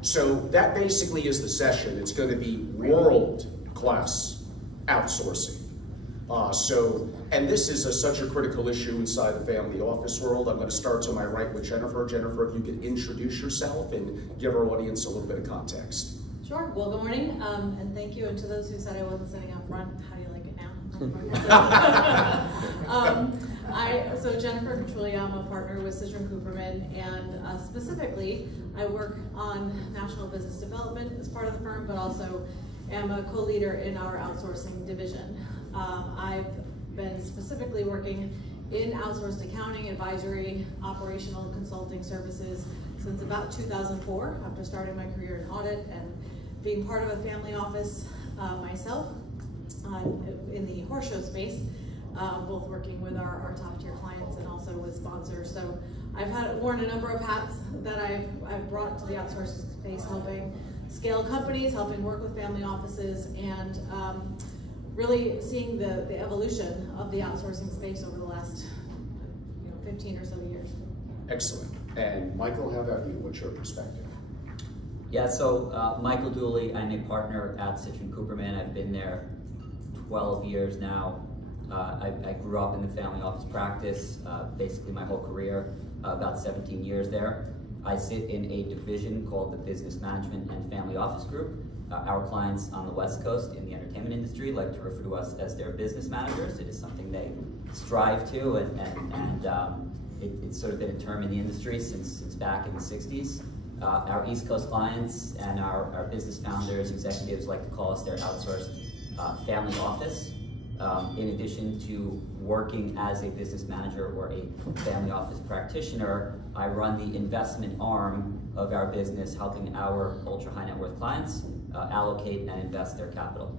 So that basically is the session. It's going to be world-class outsourcing. And this is such a critical issue inside the family office world. I'm going to start to my right with Jennifer. Jennifer, if you could introduce yourself and give our audience a little bit of context. Sure. Well, good morning, and thank you. And to those who said I wasn't sitting up front, how do you like it now? So Jennifer Katrulya, I'm a partner with Citrin Cooperman, and specifically, I work on national business development as part of the firm, but also am a co-leader in our outsourcing division. I've been specifically working in outsourced accounting, advisory, operational consulting services since about 2004, after starting my career in audit and being part of a family office myself in the horse show space, both working with our top tier clients and also with sponsors. So I've worn a number of hats that I've brought to the outsourcing space, helping scale companies, helping work with family offices, and really seeing the evolution of the outsourcing space over the last 15 or so years. Excellent. And Michael, how about you? What's your perspective? Yeah, so Michael Dooley, I'm a partner at Citrin Cooperman. I've been there 12 years now. I grew up in the family office practice, basically my whole career, about 17 years there. I sit in a division called the Business Management and Family Office Group. Our clients on the West Coast in the entertainment industry like to refer to us as their business managers. It is something they strive to, and it's sort of been a term in the industry since back in the 60s. Our East Coast clients and our business founders, executives like to call us their outsourced family office. In addition to working as a business manager or a family office practitioner, I run the investment arm of our business, helping our ultra high net worth clients allocate and invest their capital.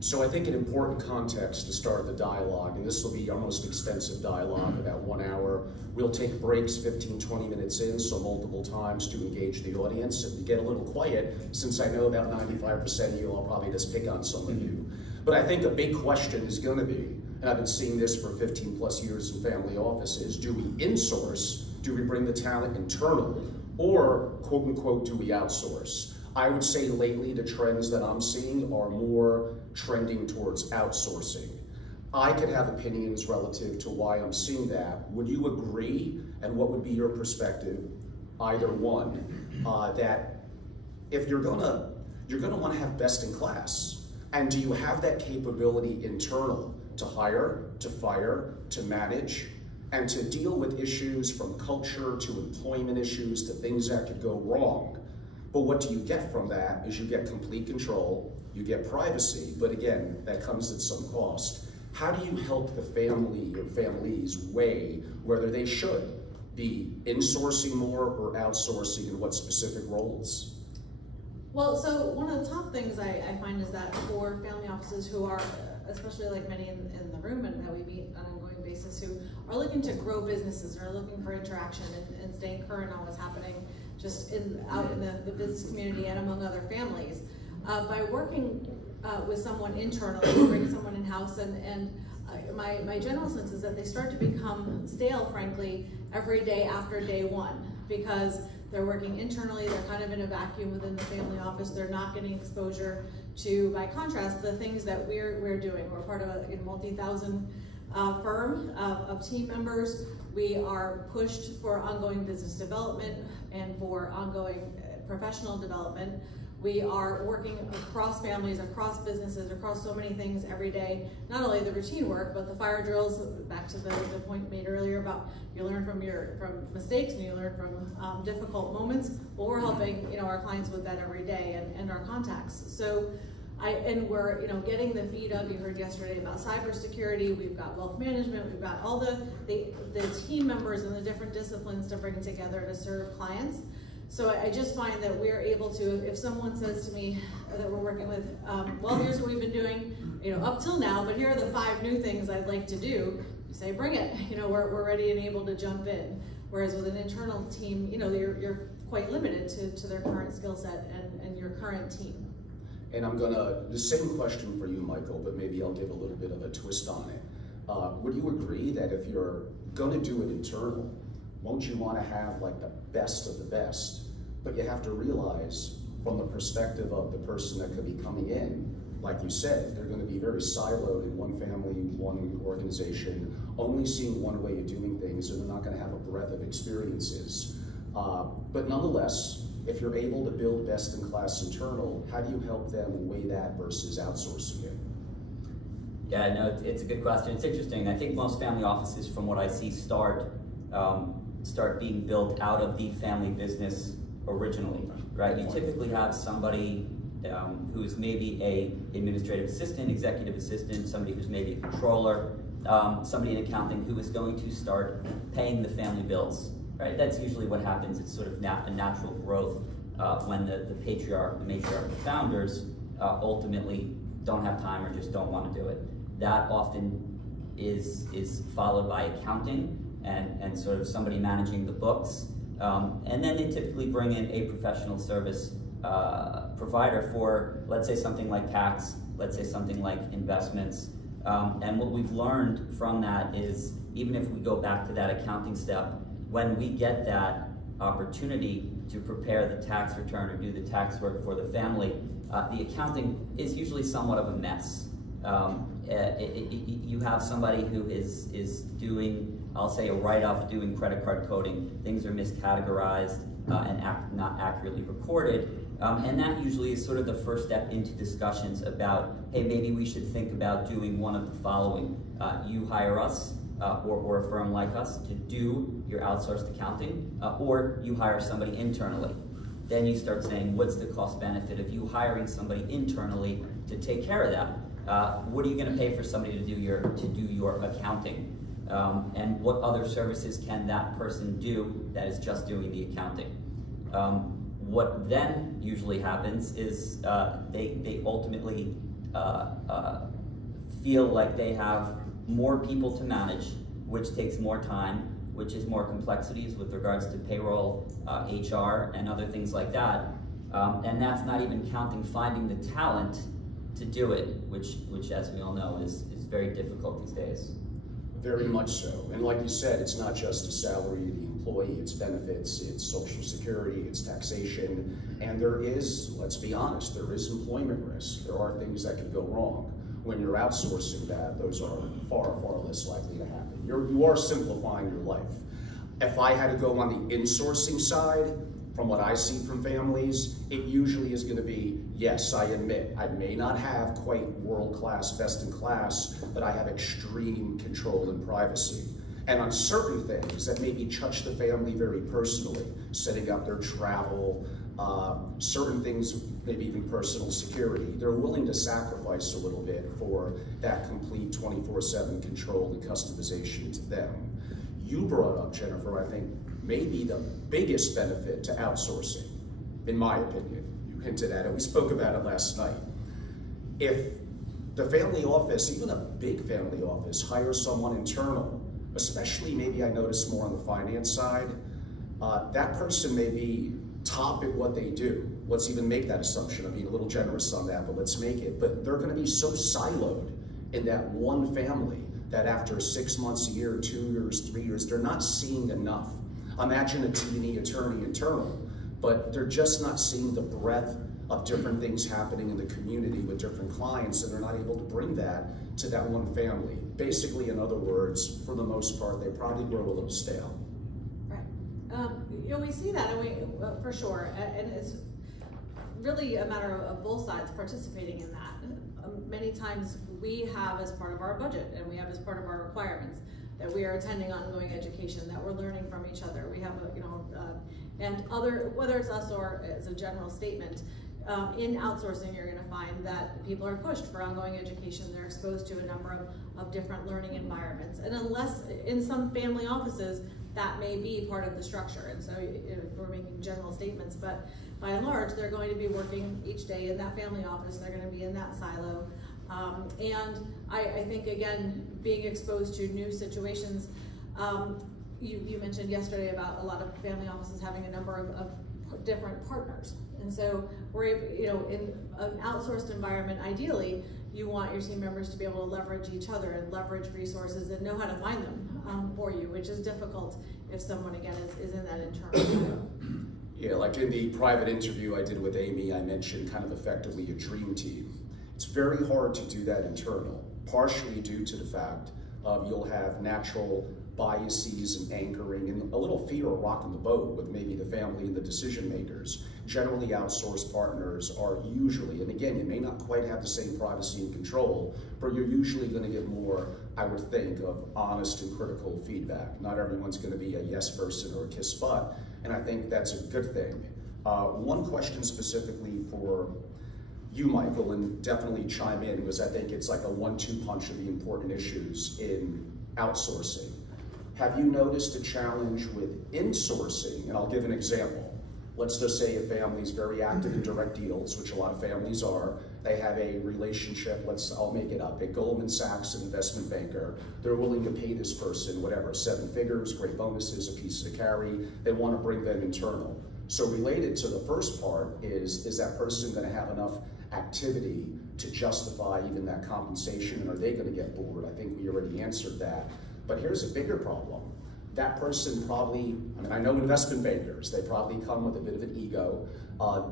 So I think an important context to start the dialogue, and this will be our most extensive dialogue, about 1 hour. We'll take breaks 15, 20 minutes in, so multiple times to engage the audience. If you get a little quiet, since I know about 95% of you, I'll probably just pick on some of you. But I think a big question is going to be, and I've been seeing this for 15 plus years in family offices, do we insource, do we bring the talent internally, or quote unquote, do we outsource? I would say lately the trends that I'm seeing are more trending towards outsourcing. I could have opinions relative to why I'm seeing that. Would you agree? And what would be your perspective? Either one, that if you're gonna want to have best in class, and do you have that capability internal to hire, to fire, to manage, and to deal with issues from culture to employment issues to things that could go wrong? But what do you get from that is you get complete control, you get privacy, but again, that comes at some cost. How do you help the family or families weigh whether they should be insourcing more or outsourcing, and what specific roles? Well, so one of the top things I find is that for family offices who are, especially like many in the room and that we meet on an ongoing basis, who are looking to grow businesses and are looking for interaction and staying current on what's happening just out in the business community and among other families, by working with someone internally, bringing someone in-house, and my general sense is that they start to become stale, frankly, every day after day one, because they're working internally, they're kind of in a vacuum within the family office, they're not getting exposure to, by contrast, the things that we're doing. We're part of a multi-thousand firm of team members. We are pushed for ongoing business development and for ongoing professional development. We are working across families, across businesses, across so many things every day. Not only the routine work, but the fire drills, back to the point made earlier about you learn from mistakes and you learn from difficult moments. Well, we're helping our clients with that every day and our contacts. So we're getting the feed up. You heard yesterday about cybersecurity. We've got wealth management. We've got all the team members and the different disciplines to bring together to serve clients. So I just find that we're able to, if someone says to me that we're working with, well, here's what we've been doing, up till now, but here are the 5 new things I'd like to do, you say, bring it. We're ready and able to jump in. Whereas with an internal team, you're quite limited to their current skill set and your current team. And I'm the same question for you, Michael, but maybe I'll give a little bit of a twist on it. Would you agree that if you're gonna do it internal, won't you want to have like the best of the best But you have to realize, from the perspective of the person that could be coming in, like you said, they're going to be very siloed in one family, one organization, only seeing one way of doing things, and they're not going to have a breadth of experiences. But nonetheless, if you're able to build best-in-class internal, how do you help them weigh that versus outsourcing it? Yeah, no, it's a good question. It's interesting. I think most family offices, from what I see, start being built out of the family business originally, right? You typically have somebody who's maybe a administrative assistant, executive assistant, somebody who's maybe a controller, somebody in accounting who is going to start paying the family bills, right? That's usually what happens. It's sort of a natural growth when the patriarch, the matriarch, the founders ultimately don't have time or just don't want to do it. That often is followed by accounting and sort of somebody managing the books. And then they typically bring in a professional service provider for, let's say, something like tax, let's say something like investments. And what we've learned from that is, even if we go back to that accounting step, when we get that opportunity to prepare the tax return or do the tax work for the family, the accounting is usually somewhat of a mess. You have somebody who is doing, I'll say, a write-off, doing credit card coding. Things are miscategorized and not accurately recorded. And that usually is sort of the first step into discussions about, hey, maybe we should think about doing one of the following. You hire us or a firm like us to do your outsourced accounting, or you hire somebody internally. Then you start saying, what's the cost benefit of you hiring somebody internally to take care of that? What are you going to pay for somebody to do your accounting? And what other services can that person do that is just doing the accounting? What then usually happens is they ultimately feel like they have more people to manage, which takes more time, which is more complexities with regards to payroll, HR, and other things like that. And that's not even counting finding the talent to do it, which as we all know, is very difficult these days. Very much so. And like you said, it's not just a salary of the employee, it's benefits, it's social security, it's taxation, and there is, let's be honest, there is employment risk. There are things that could go wrong. When you're outsourcing that, those are far, far less likely to happen. You are simplifying your life. If I had to go on the insourcing side, from what I see from families, it usually is going to be, yes, I admit, I may not have quite world-class, best-in-class, but I have extreme control and privacy. And on certain things that maybe touch the family very personally, setting up their travel, certain things, maybe even personal security, they're willing to sacrifice a little bit for that complete 24/7 control and customization to them. You brought up, Jennifer, I think, maybe the biggest benefit to outsourcing, in my opinion. You hinted at it, we spoke about it last night. If the family office, even a big family office, hires someone internal, especially maybe I notice more on the finance side, that person may be top at what they do. Let's even make that assumption. I'm being a little generous on that, but let's make it. But they're gonna be so siloed in that one family that after 6 months, a year, 2 years, 3 years, they're not seeing enough. Imagine a T&E attorney internal, but they're just not seeing the breadth of different things happening in the community with different clients, and they're not able to bring that to that one family. Basically, in other words, for the most part, they probably grow a little stale. Right. You know, we see that, and we for sure, and it's really a matter of both sides participating in that. Many times we have as part of our budget, and we have as part of our requirements, that we are attending ongoing education, that we're learning from each other. We have, and other, whether it's us or as a general statement, in outsourcing, you're going to find that people are pushed for ongoing education. They're exposed to a number of different learning environments. And unless, in some family offices, that may be part of the structure. And so we're making general statements, but by and large, they're going to be working each day in that family office. They're going to be in that silo. And I think, again, being exposed to new situations, you mentioned yesterday about a lot of family offices having a number of different partners. And so we're able, in an outsourced environment, ideally, you want your team members to be able to leverage each other and leverage resources and know how to find them for you, which is difficult if someone, again, is in that internal. Yeah, like in the private interview I did with Amy, I mentioned kind of effectively a dream team. It's very hard to do that internal, partially due to the fact of you'll have natural biases and anchoring and a little fear of rocking the boat with maybe the family and the decision makers. Generally, outsourced partners are usually, and again, you may not quite have the same privacy and control, but you're usually going to get more, I would think, of honest and critical feedback. Not everyone's going to be a yes person or a kiss butt, and I think that's a good thing. One question specifically for you, Michael, and definitely chime in, because I think it's like a 1-2 punch of the important issues in outsourcing. Have you noticed a challenge with insourcing? And I'll give an example. Let's just say a family is very active in direct deals, which a lot of families are. They have a relationship, I'll make it up, at Goldman Sachs, an investment banker. They're willing to pay this person, whatever, 7 figures, great bonuses, a piece to carry. They want to bring them internal. So related to the first part is that person going to have enough activity to justify even that compensation, and are they going to get bored? I think we already answered that. But here's a bigger problem. That person probably, I mean, I know investment bankers, they probably come with a bit of an ego.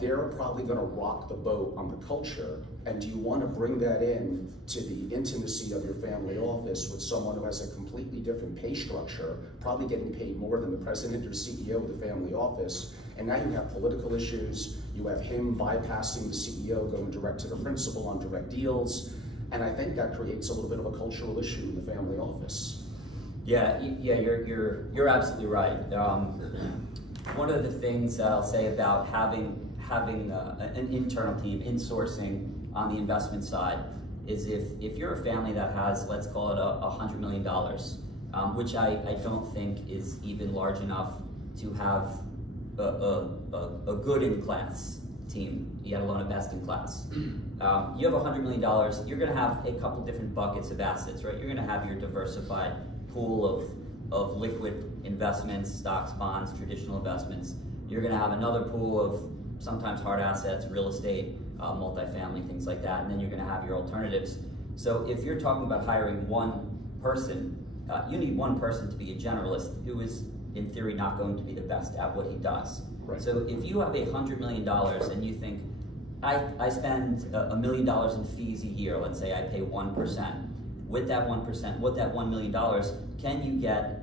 They're probably going to rock the boat on the culture. And do you want to bring that in to the intimacy of your family office with someone who has a completely different pay structure, probably getting paid more than the president or CEO of the family office? And now you have political issues. You have him bypassing the CEO, going direct to the principal on direct deals. And I think that creates a little bit of a cultural issue in the family office. Yeah, you're absolutely right. One of the things I'll say about having an internal team, insourcing on the investment side, is if you're a family that has, let's call it $100 million, which I don't think is even large enough to have a good in class team, yet alone a best in class. You have $100 million, you're going to have a couple different buckets of assets, right? You're going to have your diversified pool of liquid investments, stocks, bonds, traditional investments. You're going to have another pool of sometimes hard assets, real estate, multifamily, things like that, and then you're going to have your alternatives. So if you're talking about hiring one person, you need one person to be a generalist who is, in theory, not going to be the best at what he does. Right. So if you have $100 million and you think, I spend $1 million in fees a year, let's say I pay 1%. With that 1%, with that $1 million, can you get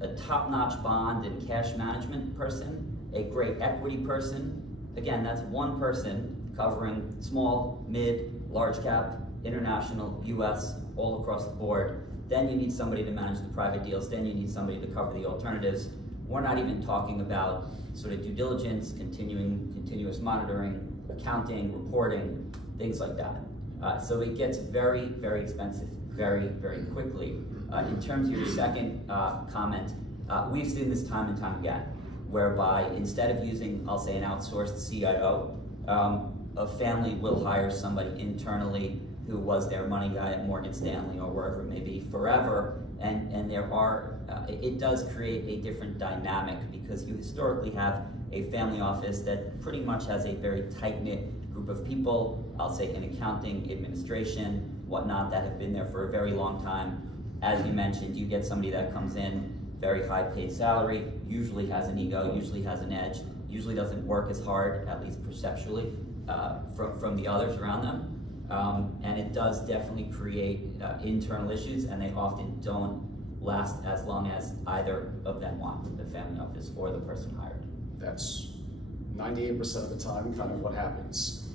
a top-notch bond and cash management person, a great equity person? Again, that's one person covering small, mid, large cap, international, US, all across the board. Then you need somebody to manage the private deals. Then you need somebody to cover the alternatives. We're not even talking about sort of due diligence, continuous monitoring, accounting, reporting, things like that. So it gets very, very expensive very, very quickly. In terms of your second comment, we've seen this time and time again, whereby instead of using, I'll say, an outsourced CIO, a family will hire somebody internally who was their money guy at Morgan Stanley or wherever it may be forever, and there are, it does create a different dynamic because you historically have a family office that pretty much has a very tight-knit group of people, I'll say in accounting, administration, whatnot, that have been there for a very long time. As you mentioned, you get somebody that comes in, very high paid salary, usually has an ego, usually has an edge, usually doesn't work as hard, at least perceptually, from the others around them. And it does definitely create internal issues, and they often don't last as long as either of them want, the family office or the person hired. That's 98% of the time kind of what happens.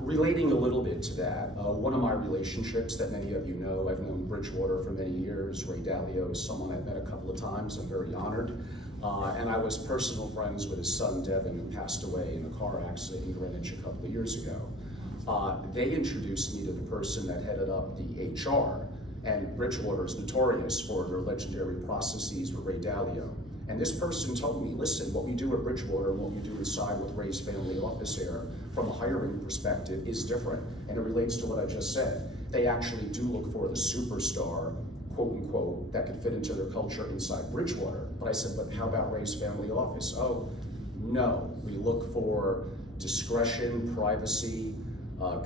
Relating a little bit to that, one of my relationships that many of you know, I've known Bridgewater for many years. Ray Dalio is someone I've met a couple of times. I'm very honored. And I was personal friends with his son, Devin, who passed away in a car accident in Greenwich a couple of years ago. They introduced me to the person that headed up the HR, and Bridgewater is notorious for their legendary processes with Ray Dalio. And this person told me, listen, what we do at Bridgewater and what we do inside with Ray's family office here, from a hiring perspective, is different. And it relates to what I just said. They actually do look for the superstar, quote unquote, that could fit into their culture inside Bridgewater. But I said, but how about Ray's family office? Oh, no, we look for discretion, privacy,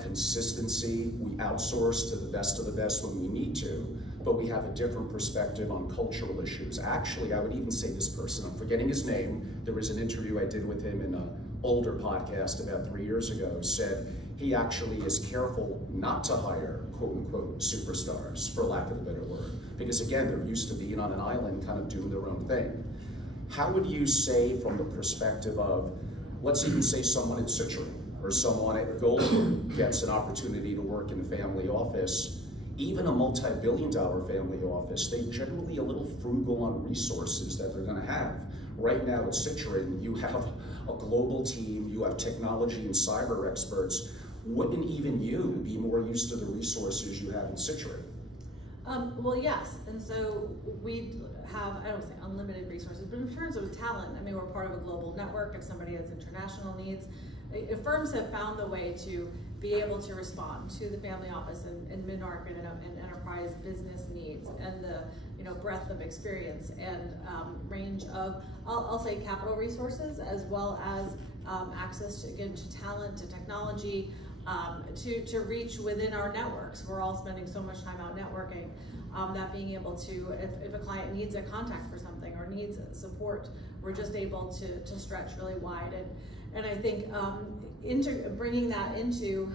consistency. We outsource to the best of the best when we need to. but we have a different perspective on cultural issues. Actually, I would even say this person, I'm forgetting his name, there was an interview I did with him in an older podcast about 3 years ago, said he actually is careful not to hire quote unquote superstars, for lack of a better word, because again, they're used to being on an island kind of doing their own thing. How would you say, from the perspective of, let's even say someone at Citrin or someone at Goldman gets an opportunity to work in a family office, even a multi-billion-dollar family office, they're generally a little frugal on resources that they're gonna have. Right now at Citrin, you have a global team, you have technology and cyber experts. Wouldn't even you be more used to the resources you have in Citrin? Well, yes, and so we have, I don't say unlimited resources, but in terms of talent, I mean, we're part of a global network. If somebody has international needs, firms have found the way to be able to respond to the family office and mid-market and enterprise business needs, and the breadth of experience and range of, I'll say, capital resources, as well as access to, again, to talent, to technology, to reach within our networks. We're all spending so much time out networking, that being able to, if a client needs a contact for something or needs support, we're just able to stretch really wide. And I think bringing that into,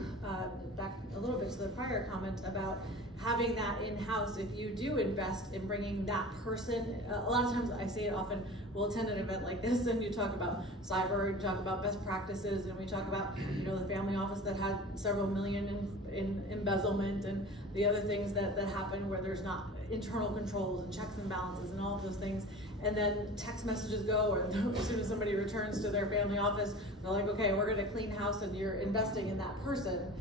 back a little bit to the prior comment about having that in-house, if you do invest in bringing that person, a lot of times I say it often, we'll attend an event like this and you talk about cyber, you talk about best practices, and we talk about the family office that had several million in embezzlement and the other things that happen where there's not internal controls and checks and balances and all of those things. And then text messages go, or as soon as somebody returns to their family office, they're like, okay, we're gonna clean house, and you're investing in that person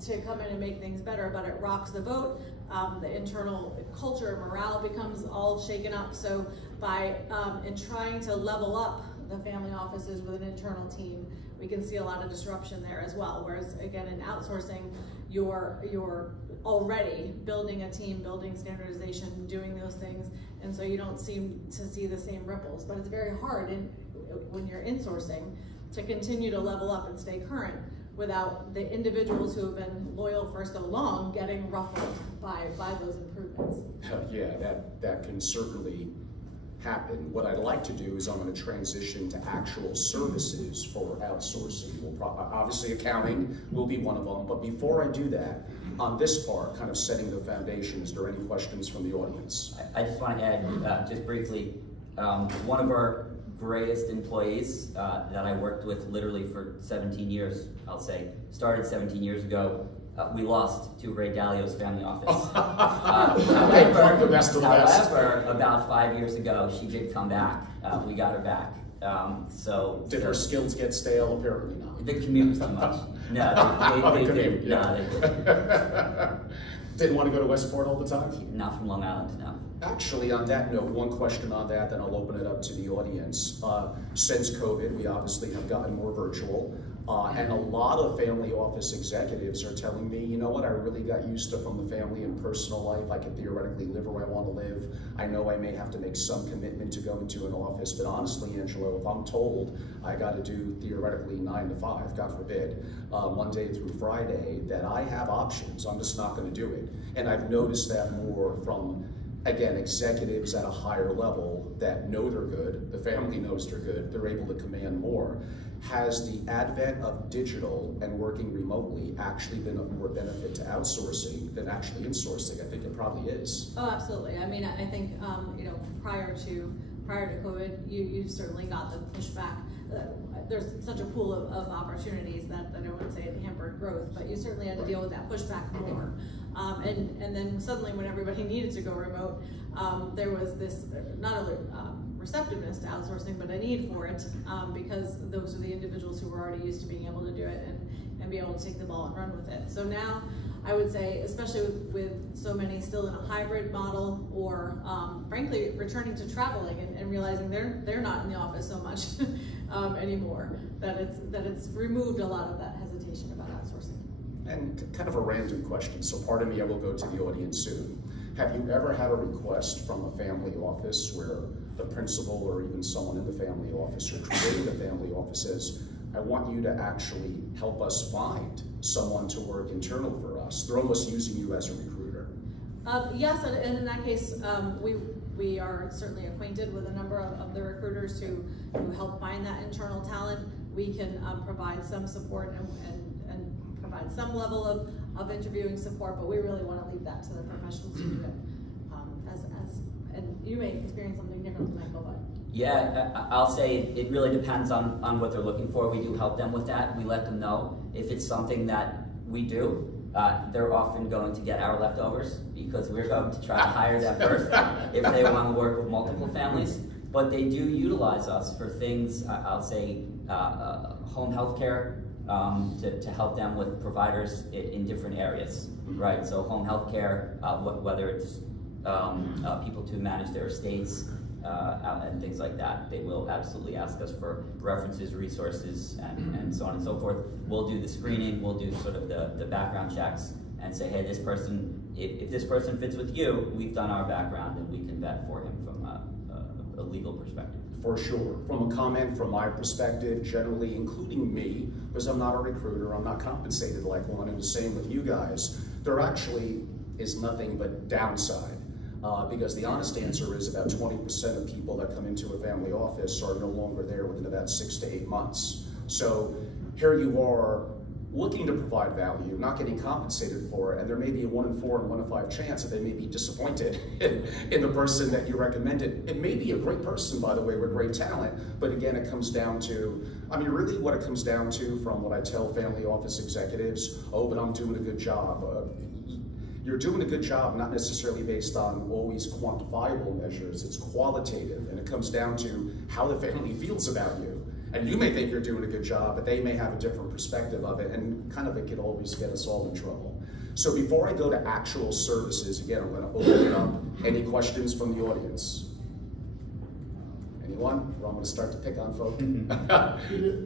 to come in and make things better, but it rocks the boat. The internal culture, morale becomes all shaken up. So by in trying to level up the family offices with an internal team, we can see a lot of disruption there as well. Whereas again, in outsourcing, you're already building a team, building standardization, doing those things, and so you don't seem to see the same ripples. But it's very hard when you're insourcing to continue to level up and stay current without the individuals who have been loyal for so long getting ruffled by those improvements. Yeah, that can certainly happen. What I'd like to do is I'm going to transition to actual services for outsourcing. Obviously accounting will be one of them, but before I do that, on this part, kind of setting the foundation, is there any questions from the audience? I just want to add, just briefly, one of our greatest employees that I worked with literally for 17 years, I'll say, started 17 years ago. We lost to Ray Dalio's family office. However, about 5 years ago, she did come back. We got her back. Did her skills get stale? Apparently not. The commute was too much. No, they did. Yeah. No, they didn't want to go to Westport all the time? Not from Long Island, no. Actually, on that note, one question on that, then I'll open it up to the audience. Since COVID, we obviously have gotten more virtual, and a lot of family office executives are telling me, you know what, I really got used to, from the family and personal life, I can theoretically live where I want to live. I know I may have to make some commitment to go into an office, but honestly, Angelo, if I'm told I got to do theoretically 9 to 5, God forbid, Monday through Friday, that I have options, I'm just not going to do it. And I've noticed that more from, again, executives at a higher level that know they're good, the family knows they're good, they're able to command more. Has the advent of digital and working remotely actually been of more benefit to outsourcing than actually insourcing? I think it probably is. Oh, absolutely. I mean, I think prior to COVID, you certainly got the pushback. There's such a pool of opportunities that I wouldn't say it hampered growth, but you certainly had to deal with that pushback more. And then suddenly, when everybody needed to go remote, there was this not only receptiveness to outsourcing, but a need for it, because those are the individuals who were already used to being able to do it and be able to take the ball and run with it. So now, I would say, especially with so many still in a hybrid model, or frankly returning to traveling and realizing they're not in the office so much anymore, that it's removed a lot of that hesitation about outsourcing. And kind of a random question, so pardon me, I will go to the audience soon. Have you ever had a request from a family office where the principal or even someone in the family office or creating the family office says, I want you to actually help us find someone to work internal for us? They're almost using you as a recruiter. Yes, and in that case, we are certainly acquainted with a number of the recruiters who help find that internal talent. We can provide some support and provide some level of interviewing support, but we really want to leave that to the professionals to do it. And you may experience something different than Michael, but. Yeah, I'll say it really depends on what they're looking for. We do help them with that. We let them know if it's something that we do. They're often going to get our leftovers because we're going to try to hire them first if they want to work with multiple families. But they do utilize us for things, I'll say, home health care, to help them with providers in different areas, right? So home health care, whether it's people to manage their estates, and things like that. They will absolutely ask us for references, resources, and so on and so forth. We'll do the screening, we'll do sort of the background checks and say, hey, this person, if this person fits with you, we've done our background and we can vet for him from a legal perspective. For sure. From a comment from my perspective, generally including me, because I'm not a recruiter, I'm not compensated like one, and the same with you guys, there actually is nothing but downside. Because the honest answer is about 20% of people that come into a family office are no longer there within about 6 to 8 months. So here you are looking to provide value, not getting compensated for it, and there may be a 1 in 4 and 1 in 5 chance that they may be disappointed in the person that you recommended. It may be a great person, by the way, with great talent, but again, it comes down to, I mean, really what it comes down to from what I tell family office executives, oh, but I'm doing a good job. You're doing a good job, not necessarily based on always quantifiable measures. It's qualitative, and it comes down to how the family feels about you. And you may think you're doing a good job, but they may have a different perspective of it, and kind of it can always get us all in trouble. So before I go to actual services, again, I'm going to open it up. Any questions from the audience? Anyone? Or I'm going to start to pick on folks. Can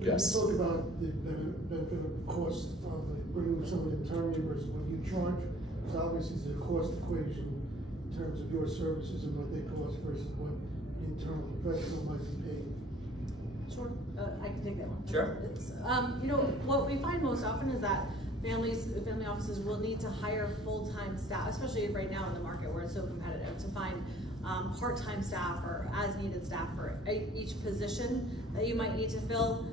Yes. you talk about the benefit of cost of bringing someone internally versus what you charge? So obviously there's a cost equation in terms of your services and what they cost versus what an internal professional might be paid. Sure, I can take that one. Sure. It's, you know, what we find most often is that family offices will need to hire full-time staff, especially right now in the market where it's so competitive, to find part-time staff or as-needed staff for each position that you might need to fill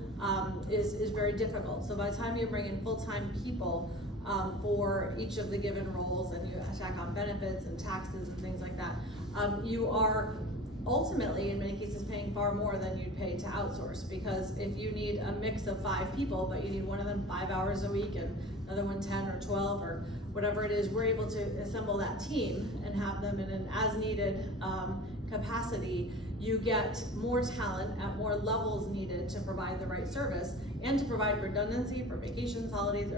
is very difficult. So by the time you bring in full-time people for each of the given roles and you tack on benefits and taxes and things like that, you are ultimately, in many cases, paying far more than you'd pay to outsource, because if you need a mix of 5 people, but you need one of them 5 hours a week and another one 10 or 12 or whatever it is, we're able to assemble that team and have them in an as-needed capacity. You get more talent at more levels needed to provide the right service and to provide redundancy for vacations, holidays,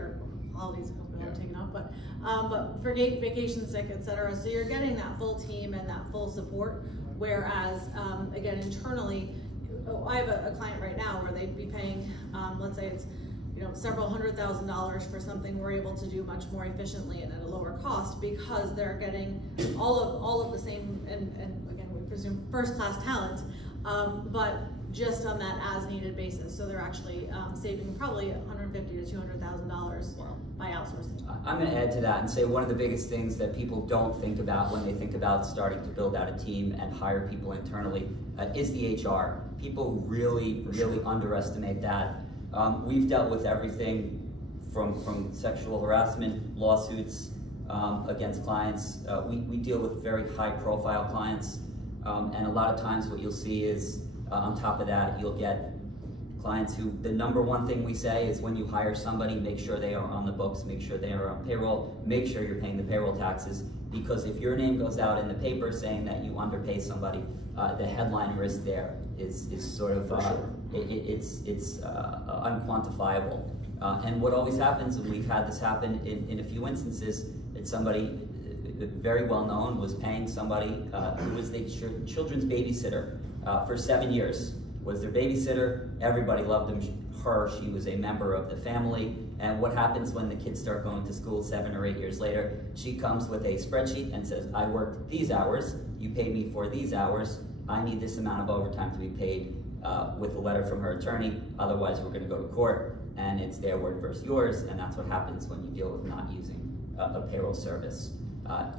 hopefully I'm taking off, but for vacation sick, etc. So you're getting that full team and that full support. Whereas, again, internally, I have a client right now where they'd be paying, let's say it's, you know, several $100,000 for something we're able to do much more efficiently and at a lower cost, because they're getting all of the same, and again, we presume first-class talent, but just on that as-needed basis. So they're actually saving probably $150,000 to $200,000 by outsourcing. I'm going to add to that and say one of the biggest things that people don't think about when they think about starting to build out a team and hire people internally is the HR. People really underestimate that. We've dealt with everything from sexual harassment, lawsuits against clients. We deal with very high-profile clients, and a lot of times what you'll see is, on top of that, you'll get clients who, the number one thing we say is when you hire somebody, make sure they are on the books, make sure they are on payroll, make sure you're paying the payroll taxes, because if your name goes out in the paper saying that you underpay somebody, the headline risk there is sort of, it's unquantifiable. And what always happens, and we've had this happen in a few instances, that somebody very well known was paying somebody who was the children's babysitter for 7 years. Was their babysitter, everybody loved her, she was a member of the family, and what happens when the kids start going to school 7 or 8 years later? She comes with a spreadsheet and says, I worked these hours, you paid me for these hours, I need this amount of overtime to be paid, with a letter from her attorney, otherwise we're going to go to court, and it's their word versus yours, and that's what happens when you deal with not using a payroll service.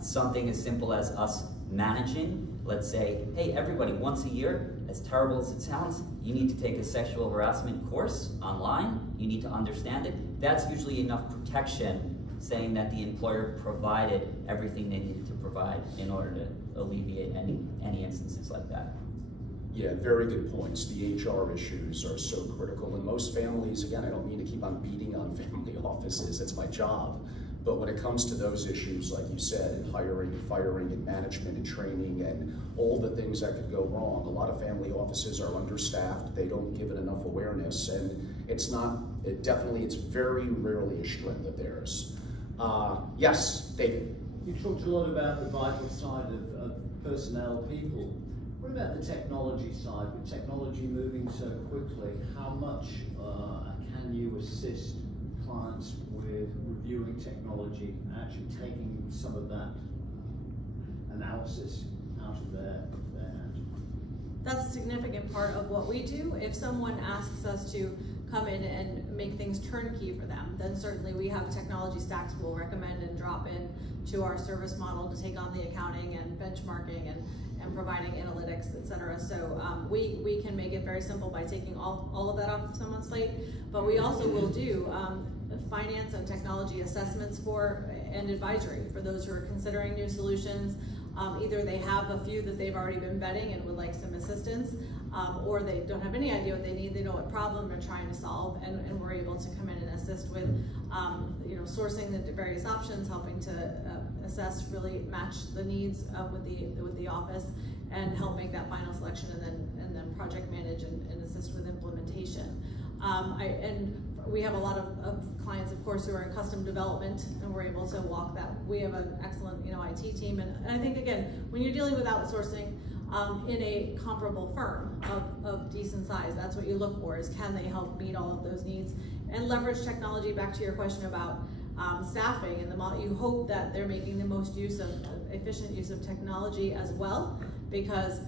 Something as simple as us managing, let's say, hey, everybody, once a year, as terrible as it sounds, you need to take a sexual harassment course online, you need to understand it. That's usually enough protection, saying that the employer provided everything they needed to provide in order to alleviate any instances like that. Yeah, very good points. The HR issues are so critical. And most families, again, I don't mean to keep on beating on family offices, it's my job. But when it comes to those issues, like you said, in hiring, firing, and management and training, and all the things that could go wrong, a lot of family offices are understaffed. They don't give it enough awareness, and it's very rarely a strength of theirs. Yes, David. You talked a lot about the vital side of personnel, people. What about the technology side? With technology moving so quickly, how much can you assist clients with reviewing technology and actually taking some of that analysis out of their hands? That's a significant part of what we do. If someone asks us to come in and make things turnkey for them, then certainly we have technology stacks we'll recommend and drop in to our service model to take on the accounting and benchmarking and providing analytics, et cetera. So we can make it very simple by taking all of that off of someone's plate, but we also will do finance and technology assessments and advisory for those who are considering new solutions. Either they have a few that they've already been vetting and would like some assistance, or they don't have any idea what they need. They know what problem they're trying to solve, and we're able to come in and assist with sourcing the various options, helping to assess, really match the needs with the office, and help make that final selection, and then project manage and assist with implementation. We have a lot of clients, of course, who are in custom development, and we're able to walk that. We have an excellent IT team, and I think, again, when you're dealing with outsourcing in a comparable firm of decent size, that's what you look for, is can they help meet all of those needs and leverage technology. Back to your question about staffing and the model, you hope that they're making the most efficient use of technology as well, because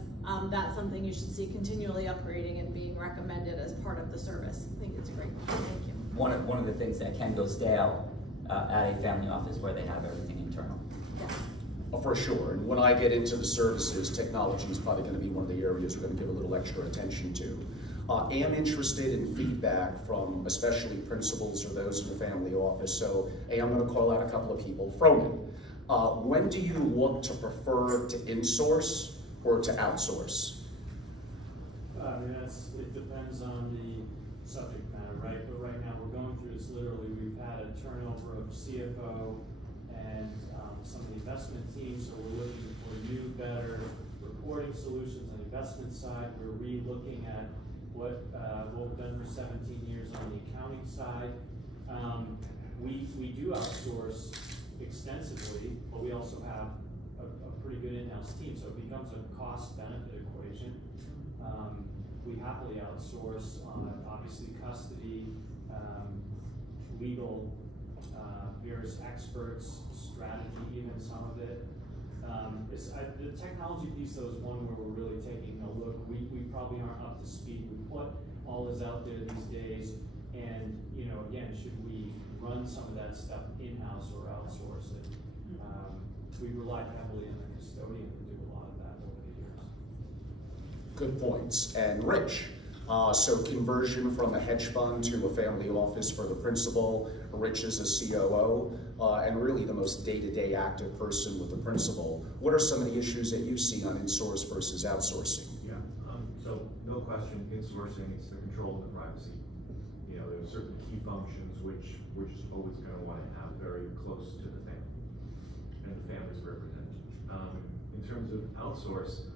that's something you should see continually upgrading and being recommended as part of the service. I think it's great. Thank you. One of the things that can go stale at a family office where they have everything internal. Yes. For sure, and when I get into the services, technology is probably going to be one of the areas we're going to give a little extra attention to. I am interested in feedback from especially principals or those in the family office, so I'm going to call out a couple of people. Froman, when do you look to prefer to insource or to outsource? I mean, it depends on the subject matter, right? But right now we're going through this literally. We've had a turnover of CFO and some of the investment teams, so we're looking for new, better reporting solutions on the investment side. We're re-looking at what we've done for 17 years on the accounting side. We do outsource extensively, but we also have a pretty good in-house team, so it becomes a cost-benefit equation. We happily outsource obviously custody, legal, various experts, strategy, even some of it. The technology piece, though, is one where we're really taking a look. We probably aren't up to speed with what all is out there these days, and again, should we run some of that stuff in-house or outsource it? We relied heavily on the custodian to do a lot of that over the years. Good points. And Rich, so conversion from a hedge fund to a family office for the principal. Rich is a COO, and really the most day-to-day active person with the principal. What are some of the issues that you see on insource versus outsourcing? Yeah, so no question, insourcing, it's the control and the privacy. There are certain key functions which we're just always going to want to have very close to the family, and the family's represented. In terms of outsource,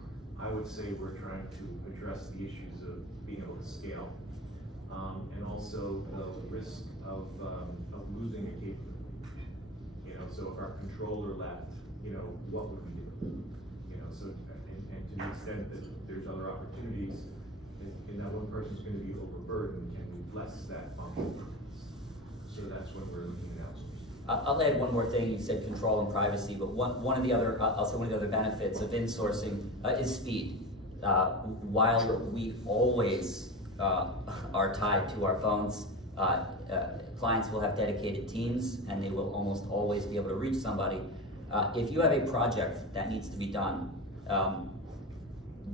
I would say we're trying to address the issues of being able to scale, and also the risk of losing a capability. So if our controller left, what would we do? So and to the extent that there's other opportunities, and that one person's going to be overburdened, can we flex that function? So that's when we're looking at outsourcing. I'll add one more thing. You said control and privacy, but one of the other benefits of insourcing is speed. While we always are tied to our phones, clients will have dedicated teams, and they will almost always be able to reach somebody. If you have a project that needs to be done,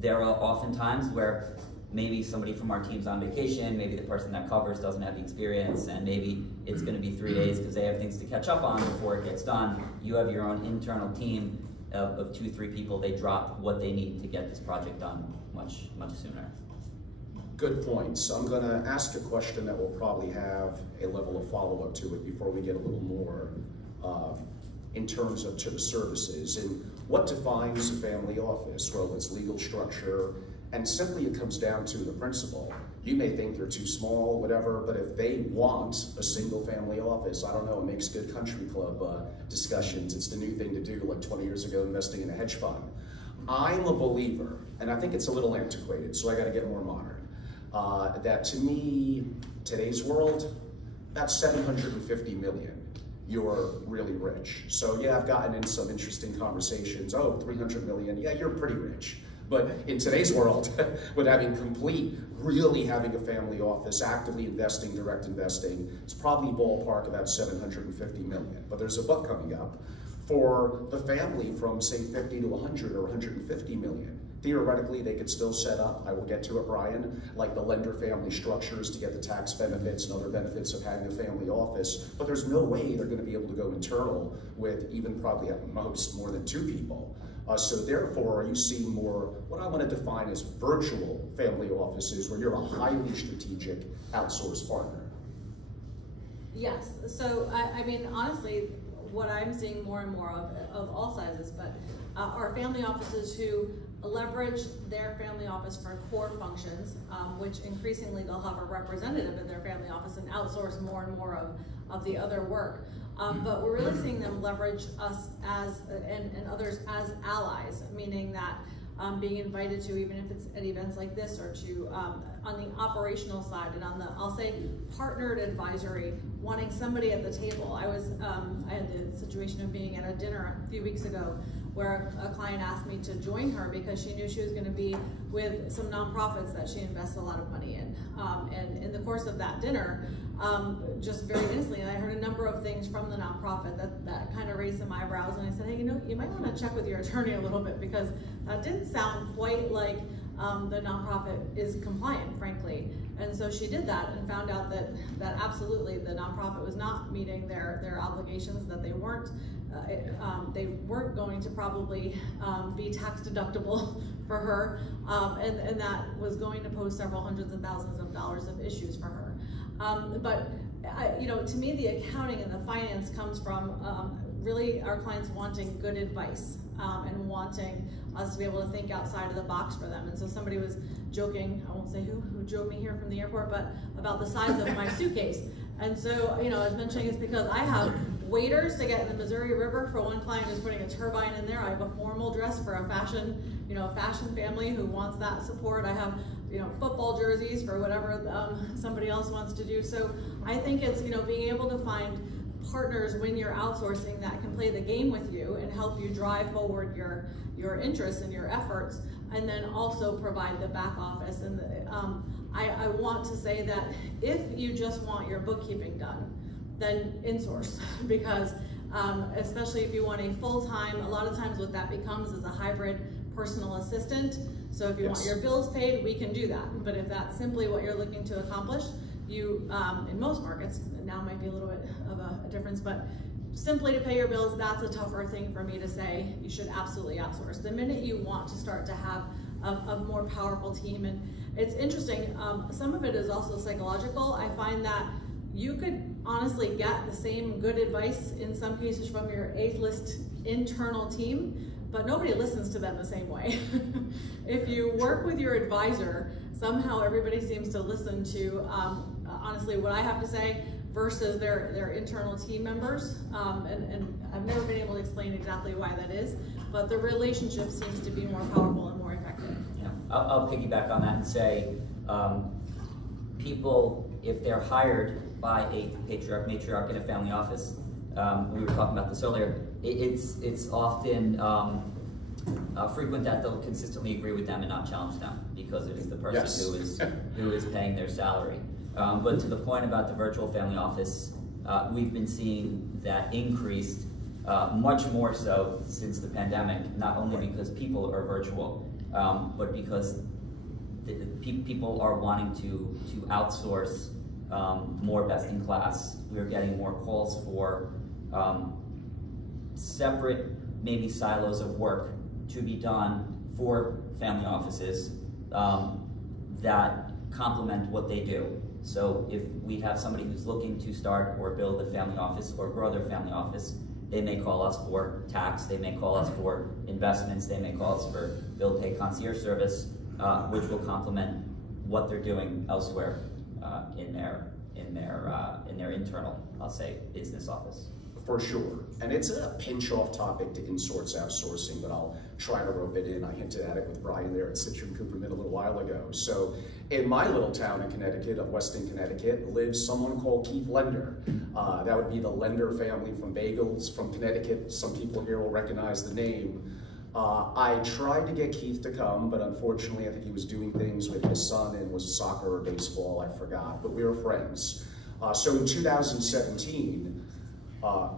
there are often times where maybe somebody from our team's on vacation, maybe the person that covers doesn't have the experience, and maybe it's going to be 3 days because they have things to catch up on before it gets done. You have your own internal team of 2-3 people. They drop what they need to get this project done much sooner. Good points. I'm going to ask a question that will probably have a level of follow-up to it before we get a little more in terms of to the services. And what defines a family office? Well, it's legal structure, and simply it comes down to the principle. You may think they're too small, whatever, but if they want a single family office, I don't know, it makes good country club discussions. It's the new thing to do, like 20 years ago, investing in a hedge fund. I'm a believer, and I think it's a little antiquated, so I got to get more modern, that to me, today's world, that's 750 million. You're really rich. So yeah, I've gotten in some interesting conversations. Oh, 300 million, yeah, you're pretty rich. But in today's world, with really having a family office, actively investing, direct investing, it's probably ballpark about 750 million. But there's a buck coming up for the family from say 50 to 100 or 150 million. Theoretically, they could still set up, I will get to it, Brian, like the lender family structures to get the tax benefits and other benefits of having a family office, but there's no way they're gonna be able to go internal with even probably at most more than 2 people. So therefore, are you seeing more, what I want to define as virtual family offices where you're a highly strategic outsourced partner? Yes, so I mean, honestly, what I'm seeing more and more of all sizes, but are family offices who leverage their family office for core functions, which increasingly they'll have a representative in their family office and outsource more and more of the other work. But we're really seeing them leverage us as, and others as allies, meaning that being invited to, even if it's at events like this, or to, on the operational side and on the, I'll say, partnered advisory, wanting somebody at the table. I had the situation of being at a dinner a few weeks ago where a client asked me to join her because she knew she was going to be with some nonprofits that she invests a lot of money in. And in the course of that dinner, just very innocently, I heard a number of things from the nonprofit that kind of raised some eyebrows, and I said, hey, you know, you might want to check with your attorney a little bit, because that didn't sound quite like the nonprofit is compliant, frankly. And so she did that and found out that absolutely the nonprofit was not meeting their obligations, that they weren't going to probably be tax deductible for her, and that was going to pose several hundreds of thousands of dollars of issues for her. But you know, to me, the accounting and the finance comes from really our clients wanting good advice and wanting us to be able to think outside of the box for them. And so somebody was joking, I won't say who drove me here from the airport, but about the size of my suitcase. And so, you know, I was mentioning it's because I have waders to get in the Missouri River for one client who's putting a turbine in there. I have a formal dress for a fashion, you know, a fashion family who wants that support. I have, you know, football jerseys for whatever somebody else wants to do. So I think it's, you know, being able to find partners when you're outsourcing that can play the game with you and help you drive forward your interests and your efforts, and then also provide the back office. And I want to say that if you just want your bookkeeping done, then insource, because especially if you want a full-time, a lot of times what that becomes is a hybrid personal assistant. So if you want your bills paid, we can do that. But if that's simply what you're looking to accomplish, you, in most markets, now might be a little bit of a difference, but simply to pay your bills, that's a tougher thing for me to say. You should absolutely outsource. The minute you want to start to have a more powerful team, and it's interesting, some of it is also psychological. I find that you could honestly get the same good advice in some cases from your A-list internal team, but nobody listens to them the same way. If you work with your advisor, somehow everybody seems to listen to, honestly, what I have to say versus their internal team members. And I've never been able to explain exactly why that is, but the relationship seems to be more powerful and more effective. Yeah, I'll piggyback on that and say, people, if they're hired by a patriarch, matriarch in a family office, we were talking about this earlier, it's often frequent that they'll consistently agree with them and not challenge them, because it is the person who is paying their salary. But to the point about the virtual family office, we've been seeing that increased much more so since the pandemic, not only because people are virtual, but because people are wanting to outsource more best in class. We're getting more calls for separate, maybe silos of work to be done for family offices that complement what they do. So if we have somebody who's looking to start or build a family office or grow their family office, they may call us for tax, they may call us for investments, they may call us for bill pay concierge service, which will complement what they're doing elsewhere in their internal, I'll say, business office. For sure. And it's a pinch-off topic to insource outsourcing, but I'll try to rope it in. I hinted at it with Brian there at Citrin Cooperman a little while ago. So in my little town in Connecticut, of Weston, Connecticut, lives someone called Keith Lender. That would be the Lender family from Bagels from Connecticut. Some people here will recognize the name. I tried to get Keith to come, but unfortunately I think he was doing things with his son, and was soccer or baseball, I forgot, but we were friends. So in 2017,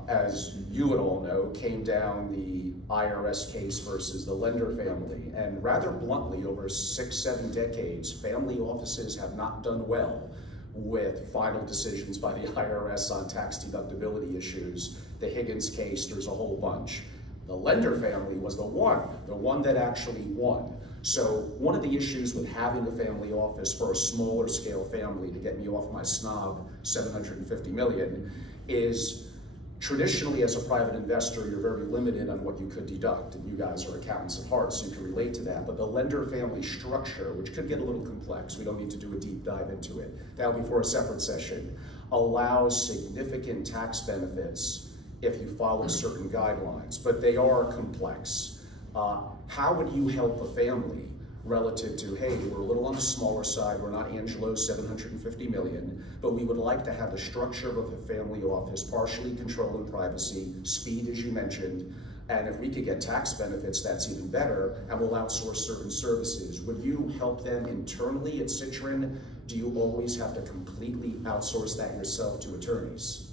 as you would all know, came down the IRS case versus the Lender family. And rather bluntly, over 6-7 decades, family offices have not done well with final decisions by the IRS on tax deductibility issues. The Higgins case, there's a whole bunch. The Lender family was the one that actually won. So one of the issues with having a family office for a smaller scale family, to get me off my snob, 750 million, is traditionally, as a private investor, you're very limited on what you could deduct, and you guys are accountants at heart, so you can relate to that. But the Lender family structure, which could get a little complex, we don't need to do a deep dive into it, that'll be for a separate session, allows significant tax benefits if you follow certain guidelines, but they are complex. How would you help a family relative to, hey, we're a little on the smaller side, we're not Angelo's 750 million, but we would like to have the structure of a family office, partially controlling privacy, speed as you mentioned, and if we could get tax benefits, that's even better, and we'll outsource certain services. Would you help them internally at Citrin? Do you always have to completely outsource that yourself to attorneys?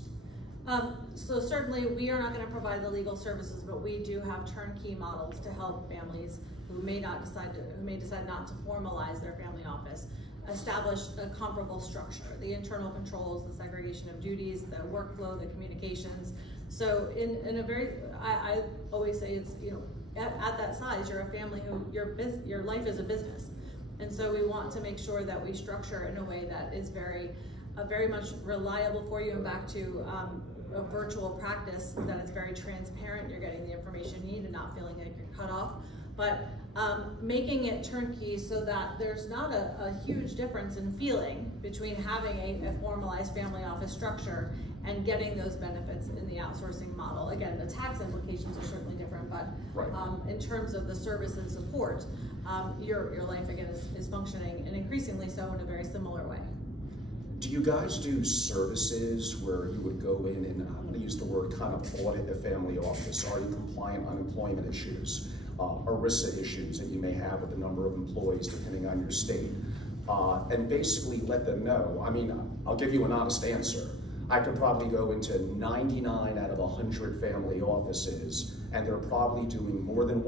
So certainly we are not going to provide the legal services, but we do have turnkey models to help families who may decide not to formalize their family office, establish a comparable structure, the internal controls, the segregation of duties, the workflow, the communications. So in a very, I always say it's, you know, at that size, you're a family who, your life is a business. And so we want to make sure that we structure in a way that is very much reliable for you, and back to a virtual practice, that it's very transparent, you're getting the information you need and not feeling like you're cut off. But making it turnkey so that there's not a huge difference in feeling between having a formalized family office structure and getting those benefits in the outsourcing model. Again, the tax implications are certainly different, but in terms of the service and support, your life, again, is functioning, and increasingly so, in a very similar way. Do you guys do services where you would go in and, I'm going to use the word, kind of audit a family office? Are you compliant on employment issues, ERISA issues that you may have with the number of employees depending on your state? And basically let them know. I mean, I'll give you an honest answer. I could probably go into 99 out of 100 family offices, and they're probably doing more than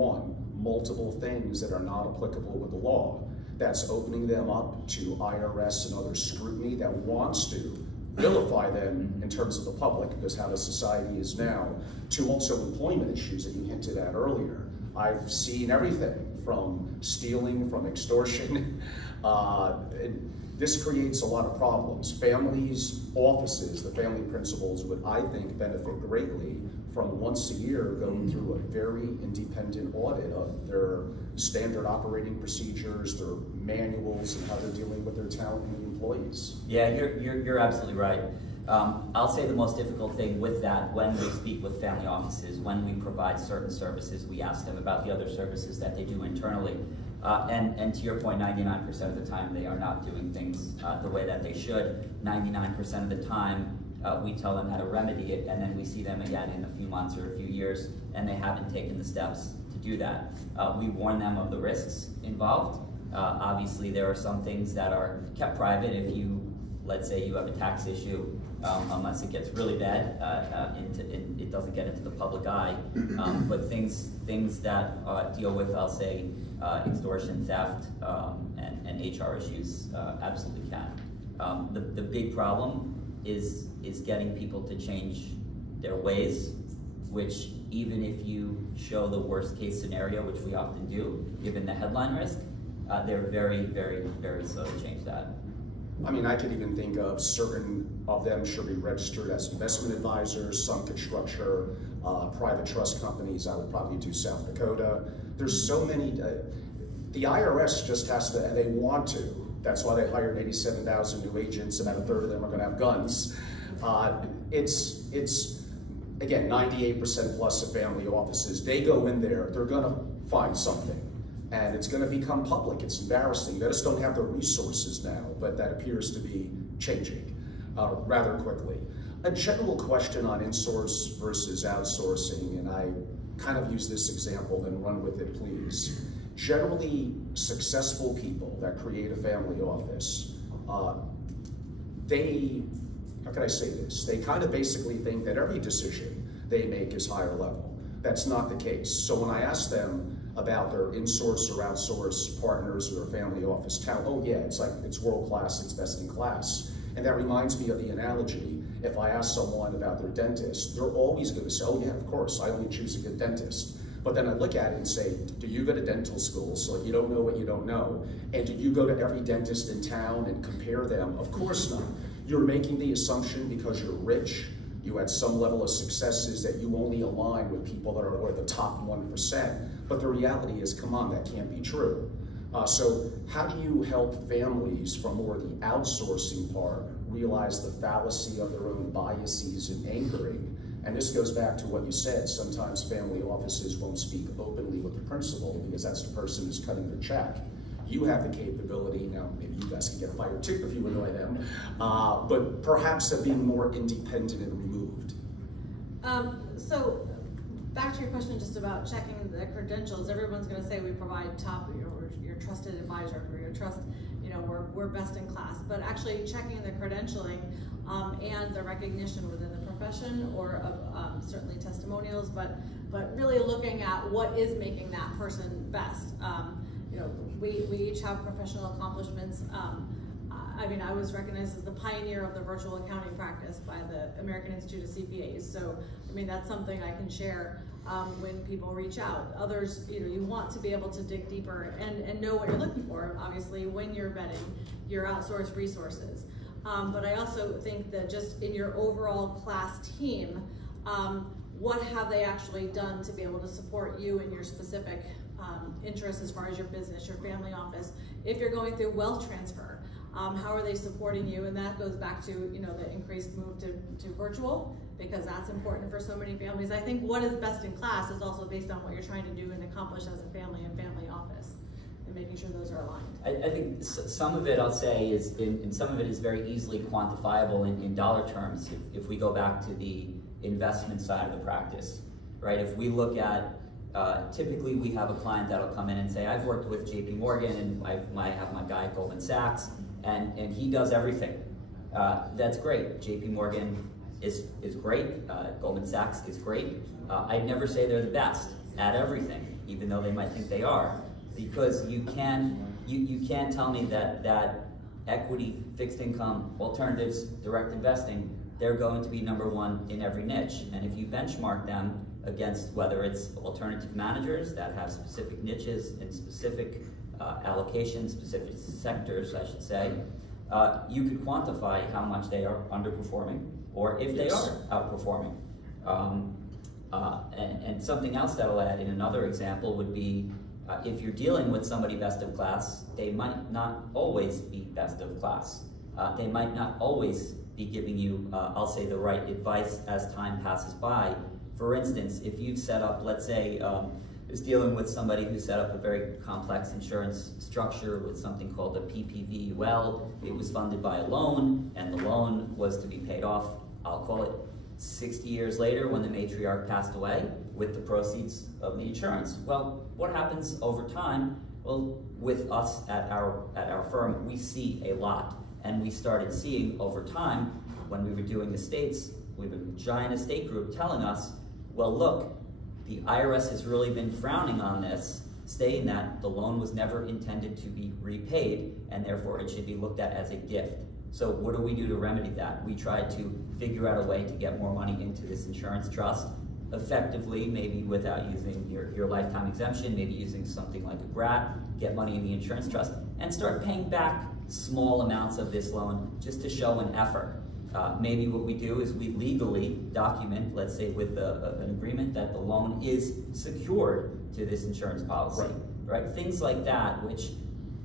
multiple things that are not applicable with the law. That's opening them up to IRS and other scrutiny that wants to vilify them in terms of the public, because how the society is now, to also employment issues that you hinted at earlier. I've seen everything from stealing, from extortion. This creates a lot of problems. Families, offices, the family principals would, I think, benefit greatly from once a year going through a very independent audit of their standard operating procedures, their manuals, and how they're dealing with their talent and employees. Yeah, you're absolutely right. I'll say the most difficult thing with that, when we speak with family offices, when we provide certain services, we ask them about the other services that they do internally. And to your point, 99% of the time they are not doing things the way that they should. 99% of the time we tell them how to remedy it, and then we see them again in a few months or a few years, and they haven't taken the steps to do that. We warn them of the risks involved. Obviously there are some things that are kept private. If you, let's say you have a tax issue unless it gets really bad, it doesn't get into the public eye. But things that deal with, I'll say, extortion, theft, and HR issues absolutely can. The big problem is getting people to change their ways, which even if you show the worst case scenario, which we often do, given the headline risk, they're very, very, very slow to change that. I mean, I could even think of certain of them should be registered as investment advisors. Some could structure private trust companies. I would probably do South Dakota. There's so many. The IRS just has to, and they want to. That's why they hired 87,000 new agents, and about a third of them are going to have guns. It's again, 98% plus of family offices. They go in there, they're going to find something. And it's going to become public. It's embarrassing. They just don't have the resources now, but that appears to be changing rather quickly. A general question on insource versus outsourcing, and I kind of use this example, then run with it, please. Generally, successful people that create a family office, how can I say this? They kind of basically think that every decision they make is higher level. That's not the case. So when I ask them about their in-source or outsource partners or family office talent, oh yeah, it's world-class, it's best in class. And that reminds me of the analogy, if I ask someone about their dentist, they're always gonna say, oh yeah, of course, I only choose a good dentist. But then I look at it and say, do you go to dental school? So you don't know what you don't know. And do you go to every dentist in town and compare them? Of course not. You're making the assumption because you're rich, you had some level of successes that you only align with people that are the top 1%. But the reality is, come on, that can't be true. So how do you help families from more the outsourcing part realize the fallacy of their own biases and anchoring? And this goes back to what you said, sometimes family offices won't speak openly with the principal because that's the person who's cutting their check. You have the capability, now maybe you guys can get fired too if you annoy them, but perhaps of being more independent and removed. So back to your question just about checking the credentials, everyone's gonna say we provide top, your trusted advisor, or your trust, we're best in class, but actually checking the credentialing and the recognition within the profession, or certainly testimonials, but really looking at what is making that person best. We each have professional accomplishments. I mean, I was recognized as the pioneer of the virtual accounting practice by the American Institute of CPAs. So, I mean, that's something I can share when people reach out. Others, you want to be able to dig deeper and know what you're looking for, obviously, when you're vetting your outsourced resources. But I also think that just in your overall class team, what have they actually done to be able to support you in your specific interests as far as your business, your family office? If you're going through wealth transfer, how are they supporting you? And that goes back to the increased move to virtual, because that's important for so many families. I think what is best in class is also based on what you're trying to do and accomplish as a family and family office, and making sure those are aligned. I think some of it, I'll say, and some of it is very easily quantifiable in dollar terms. If we go back to the investment side of the practice, right? If we look at, typically we have a client that'll come in and say, I've worked with JP Morgan and I have my guy at Goldman Sachs, and he does everything. That's great. JP Morgan is great. Goldman Sachs is great. I'd never say they're the best at everything, even though they might think they are, because you can tell me that equity, fixed income, alternatives, direct investing, they're going to be #1 in every niche. And if you benchmark them against whether it's alternative managers that have specific niches and specific allocations, specific sectors, I should say, you could quantify how much they are underperforming or if they are outperforming. And something else that I'll add in another example would be if you're dealing with somebody best of class, they might not always be best of class. They might not always be giving you, I'll say, the right advice as time passes by. For instance, if you've set up, let's say, I was dealing with somebody who set up a very complex insurance structure with something called a PPVUL. It was funded by a loan, and the loan was to be paid off, I'll call it 60 years later when the matriarch passed away with the proceeds of the insurance. Well, what happens over time? Well, with us at our firm, we see a lot. And we started seeing over time, when we were doing estates, we have a giant estate group telling us, well, look, the IRS has really been frowning on this, stating that the loan was never intended to be repaid, and therefore it should be looked at as a gift. So what do we do to remedy that? We tried to figure out a way to get more money into this insurance trust, effectively, maybe without using your lifetime exemption, maybe using something like a GRAT, get money in the insurance trust, and start paying back small amounts of this loan just to show an effort. Maybe what we do is we legally document, let's say with an agreement, that the loan is secured to this insurance policy, right? Things like that, which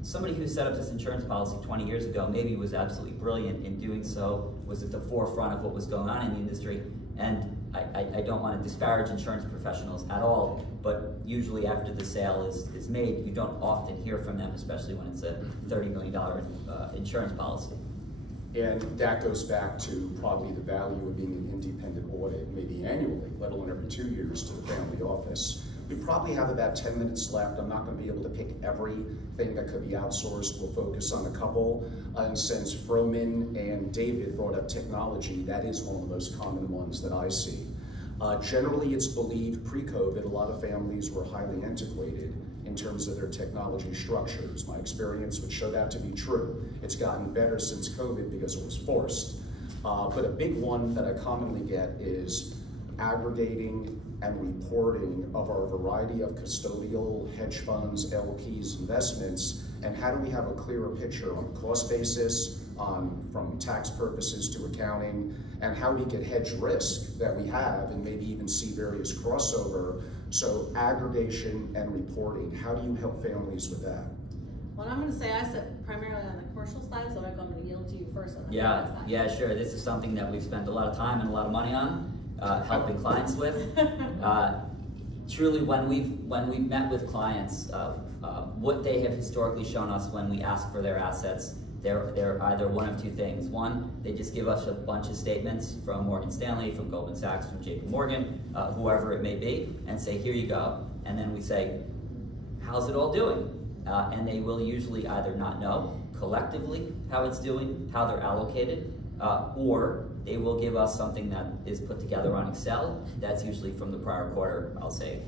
somebody who set up this insurance policy 20 years ago maybe was absolutely brilliant in doing so, was at the forefront of what was going on in the industry. And I don't want to disparage insurance professionals at all, but usually after the sale is made, you don't often hear from them, especially when it's a $30 million insurance policy. And that goes back to probably the value of being an independent audit, maybe annually, let alone every 2 years, to the family office. We probably have about 10 minutes left. I'm not going to be able to pick everything that could be outsourced. We'll focus on a couple. And since Froman and David brought up technology, that is one of the most common ones that I see. Generally, it's believed pre-COVID, a lot of families were highly antiquated in terms of their technology structures. My experience would show that to be true. It's gotten better since COVID because it was forced. But a big one that I commonly get is aggregating and reporting of our variety of custodial, hedge funds, LPs, investments, and how do we have a clearer picture on a cost basis, from tax purposes to accounting, and how we can hedge risk that we have and maybe even see various crossover. So aggregation and reporting, how do you help families with that? Well, I'm going to say I sit primarily on the commercial side, so I'm going to yield to you first on the Yeah, sure. This is something that we've spent a lot of time and a lot of money on, helping clients with. Truly, when we've met with clients, what they have historically shown us when we ask for their assets, they're either one of two things. One, they just give us a bunch of statements from Morgan Stanley, from Goldman Sachs, from JP Morgan, whoever it may be, and say, here you go. And then we say, how's it all doing? And they will usually either not know collectively how it's doing, how they're allocated, or they will give us something that is put together on Excel. That's usually from the prior quarter, I'll say,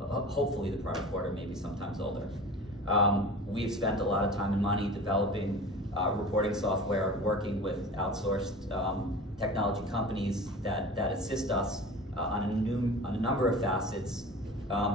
hopefully the prior quarter, maybe sometimes older. We've spent a lot of time and money developing reporting software, working with outsourced technology companies that assist us on a number of facets,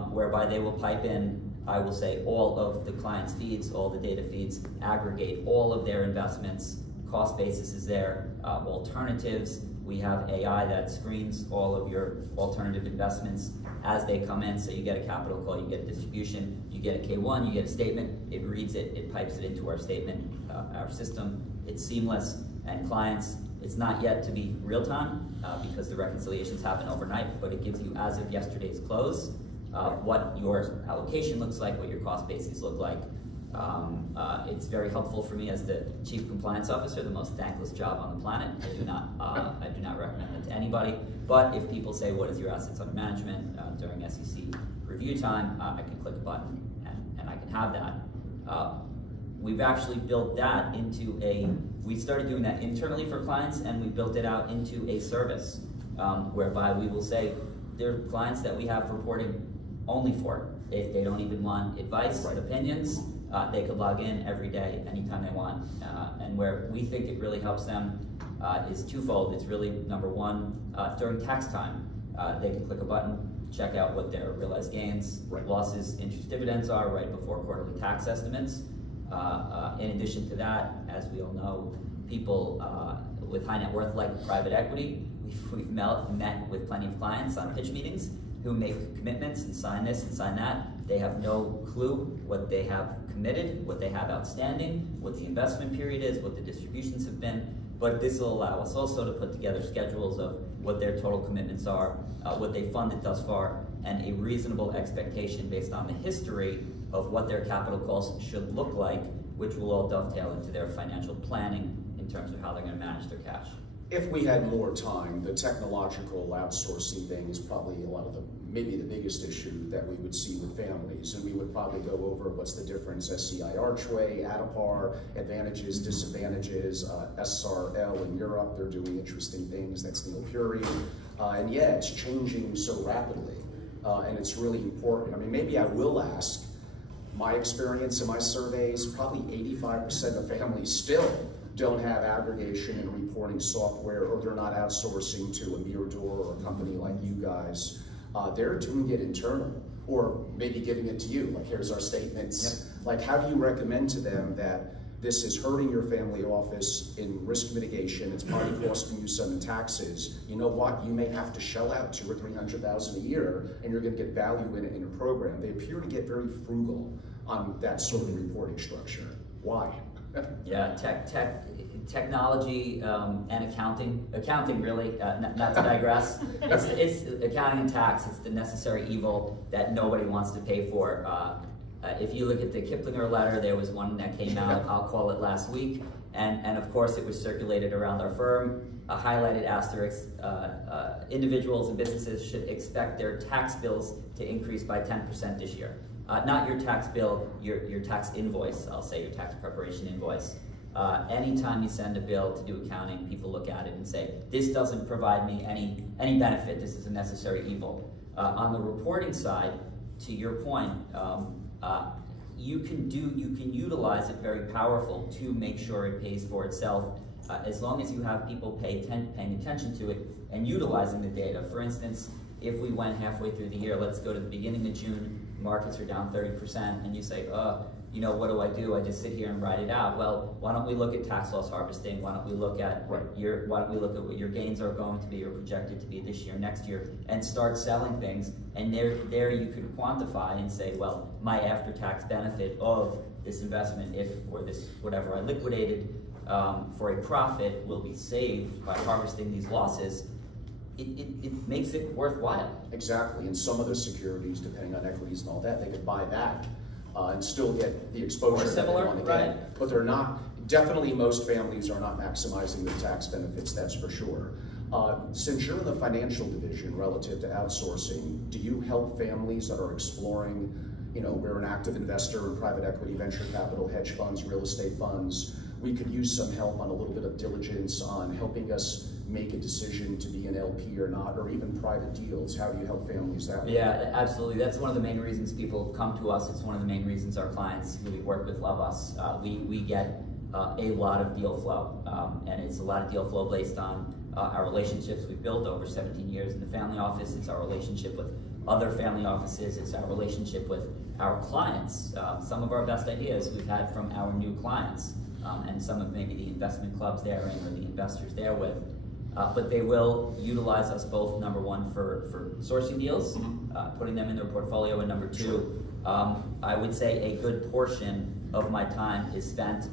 whereby they will pipe in, I will say, all of the client's feeds, all the data feeds, aggregate all of their investments, cost basis is there, alternatives. We have AI that screens all of your alternative investments as they come in. So you get a capital call, you get a distribution, you get a K1, you get a statement, it reads it, it pipes it into our statement, our system. It's seamless, and clients, it's not yet to be real time because the reconciliations happen overnight, but it gives you, as of yesterday's close, what your allocation looks like, what your cost bases look like. It's very helpful for me as the Chief Compliance Officer, the most thankless job on the planet. I do not recommend it to anybody. But if people say, what is your assets under management during SEC review time, I can click a button and I can have that. We've actually built that into we started doing that internally for clients, and we built it out into a service whereby we will say, there are clients that we have reporting only for. If they don't even want advice, opinions, they could log in every day, anytime they want. And where we think it really helps them is twofold. It's really, number one, during tax time, they can click a button, check out what their realized gains, losses, interest, dividends are right before quarterly tax estimates. In addition to that, as we all know, people with high net worth like private equity, we've met with plenty of clients on pitch meetings who make commitments and sign this and sign that. They have no clue what they have committed, what they have outstanding, what the investment period is, what the distributions have been. But this will allow us also to put together schedules of what their total commitments are, what they funded thus far, and a reasonable expectation based on the history of what their capital calls should look like, which will all dovetail into their financial planning in terms of how they're going to manage their cash. If we had more time, the technological outsourcing thing is probably a lot of the maybe the biggest issue that we would see with families, and we would probably go over what's the difference, SCI Archway, ADAPAR, advantages, disadvantages, SRL in Europe, they're doing interesting things, that's Neil Puri, and yeah, it's changing so rapidly, and it's really important. I mean, maybe I will ask, my experience in my surveys, probably 85% of families still don't have aggregation and reporting software, or they're not outsourcing to a Mirador or a company like you guys. They're doing it internal, or maybe giving it to you, like here's our statements. Yep. Like, how do you recommend to them that this is hurting your family office in risk mitigation, it's probably costing you some in taxes. You know what, you may have to shell out $200,000 or $300,000 a year, and you're gonna get value in it in a program. They appear to get very frugal on that sort of reporting structure. Why? Yeah, technology and accounting really, not to digress. It's accounting and tax, it's the necessary evil that nobody wants to pay for. If you look at the Kiplinger letter, there was one that came out, I'll call it last week, and of course it was circulated around our firm, a highlighted asterisk, individuals and businesses should expect their tax bills to increase by 10% this year. Not your tax bill, your tax invoice, I'll say your tax preparation invoice. Anytime you send a bill to do accounting, people look at it and say, this doesn't provide me any benefit, this is a necessary evil. On the reporting side, to your point, you can utilize it very powerful to make sure it pays for itself, as long as you have people paying attention to it and utilizing the data. For instance, if we went halfway through the year, let's go to the beginning of June, markets are down 30%, and you say, you know, what do? I just sit here and write it out. Well, why don't we look at tax loss harvesting? Why don't we look at what your gains are going to be or projected to be this year, next year, and start selling things. And there you could quantify and say, well, my after-tax benefit of this investment, or this whatever I liquidated for a profit, will be saved by harvesting these losses. It makes it worthwhile. Exactly, and some of the securities, depending on equities and all that, they could buy back and still get the exposure that they want to get. But they're not, definitely most families are not maximizing the tax benefits, that's for sure. Since you're in the financial division relative to outsourcing, do you help families that are exploring, you know, we're an active investor in private equity, venture capital, hedge funds, real estate funds. We could use some help on a little bit of diligence on helping us make a decision to be an LP or not, or even private deals. How do you help families that way? Yeah, absolutely. That's one of the main reasons people come to us. It's one of the main reasons our clients who we work with love us. We get a lot of deal flow, and it's a lot of deal flow based on our relationships we've built over 17 years in the family office. It's our relationship with other family offices. It's our relationship with our clients. Some of our best ideas we've had from our new clients, and some of maybe the investment clubs they're in or the investors they're with. But they will utilize us both, number one, for sourcing deals, putting them in their portfolio, and number two, I would say a good portion of my time is spent,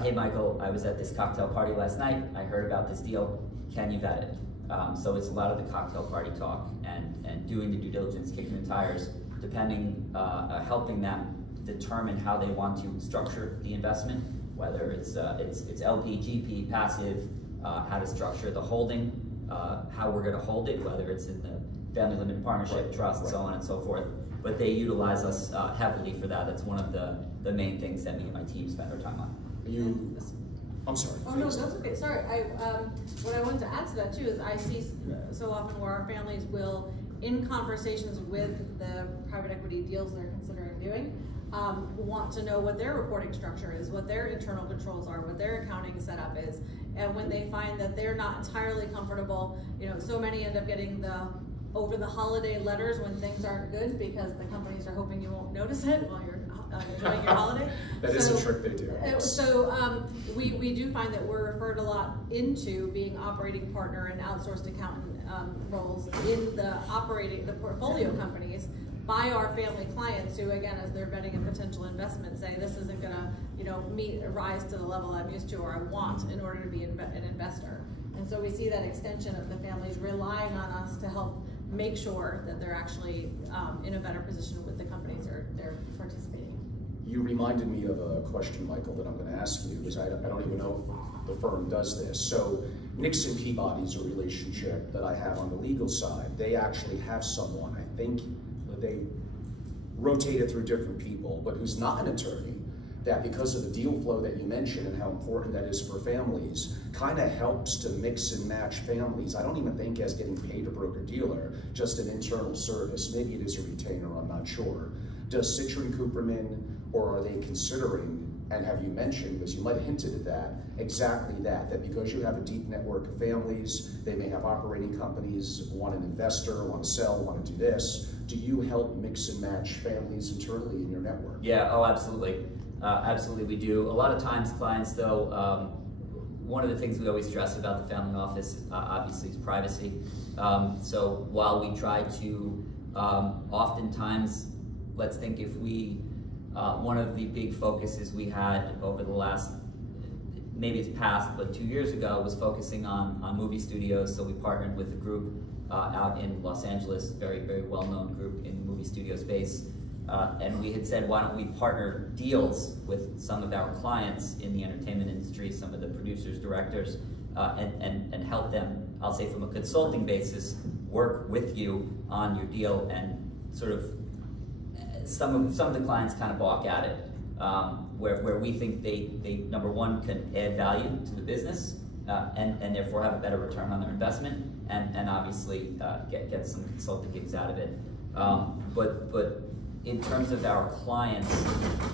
hey Michael, I was at this cocktail party last night, I heard about this deal, can you vet it? So it's a lot of the cocktail party talk and doing the due diligence, kicking the tires, depending, helping them determine how they want to structure the investment, whether it's LP, GP, passive, how to structure the holding, how we're going to hold it, whether it's in the family limited partnership, trust, so on and so forth. But they utilize us heavily for that. That's one of the main things that me and my team spend our time on. I'm sorry. Oh no, that's okay. Sorry. What I wanted to add to that too is I see so often where our families will, in conversations with the private equity deals they're considering doing, want to know what their reporting structure is, what their internal controls are, what their accounting setup is. And when they find that they're not entirely comfortable, you know, so many end up getting the over the holiday letters when things aren't good because the companies are hoping you won't notice it while you're enjoying your holiday. That is a trick they do. So we do find that we're referred a lot into being operating partner and outsourced accountant roles in the portfolio companies by our family clients who, again, as they're vetting a potential investment, say this isn't gonna, you know, rise to the level I'm used to or I want in order to be an investor. And so we see that extension of the families relying on us to help make sure that they're actually in a better position with the companies they're participating in. You reminded me of a question, Michael, that I'm going to ask you, because I don't even know if the firm does this. So Nixon Peabody's a relationship that I have on the legal side. They actually have someone, I think they rotated through different people, but who's not an attorney, that because of the deal flow that you mentioned and how important that is for families, kind of helps to mix and match families. I don't even think as getting paid a broker-dealer, just an internal service. Maybe it is a retainer, I'm not sure. Does Citrin Cooperman, or are they considering, and have you mentioned, because you might have hinted at that, exactly that because you have a deep network of families, they may have operating companies, want an investor, want to sell, want to do this. Do you help mix and match families internally in your network? Yeah, oh, absolutely. Absolutely, we do. A lot of times clients, though, one of the things we always stress about the family office, obviously, is privacy. So while we try to, oftentimes, let's think if we, one of the big focuses we had over the last, maybe it's past, but 2 years ago, was focusing on movie studios. So we partnered with a group out in Los Angeles, very, very well-known group in the movie studio space. And we had said, why don't we partner deals with some of our clients in the entertainment industry, some of the producers, directors, and help them, I'll say from a consulting basis, work with you on your deal. And sort of some of the clients kind of balk at it, where we think they number one, can add value to the business, and therefore have a better return on their investment, and obviously get some consulting gigs out of it. But in terms of our clients,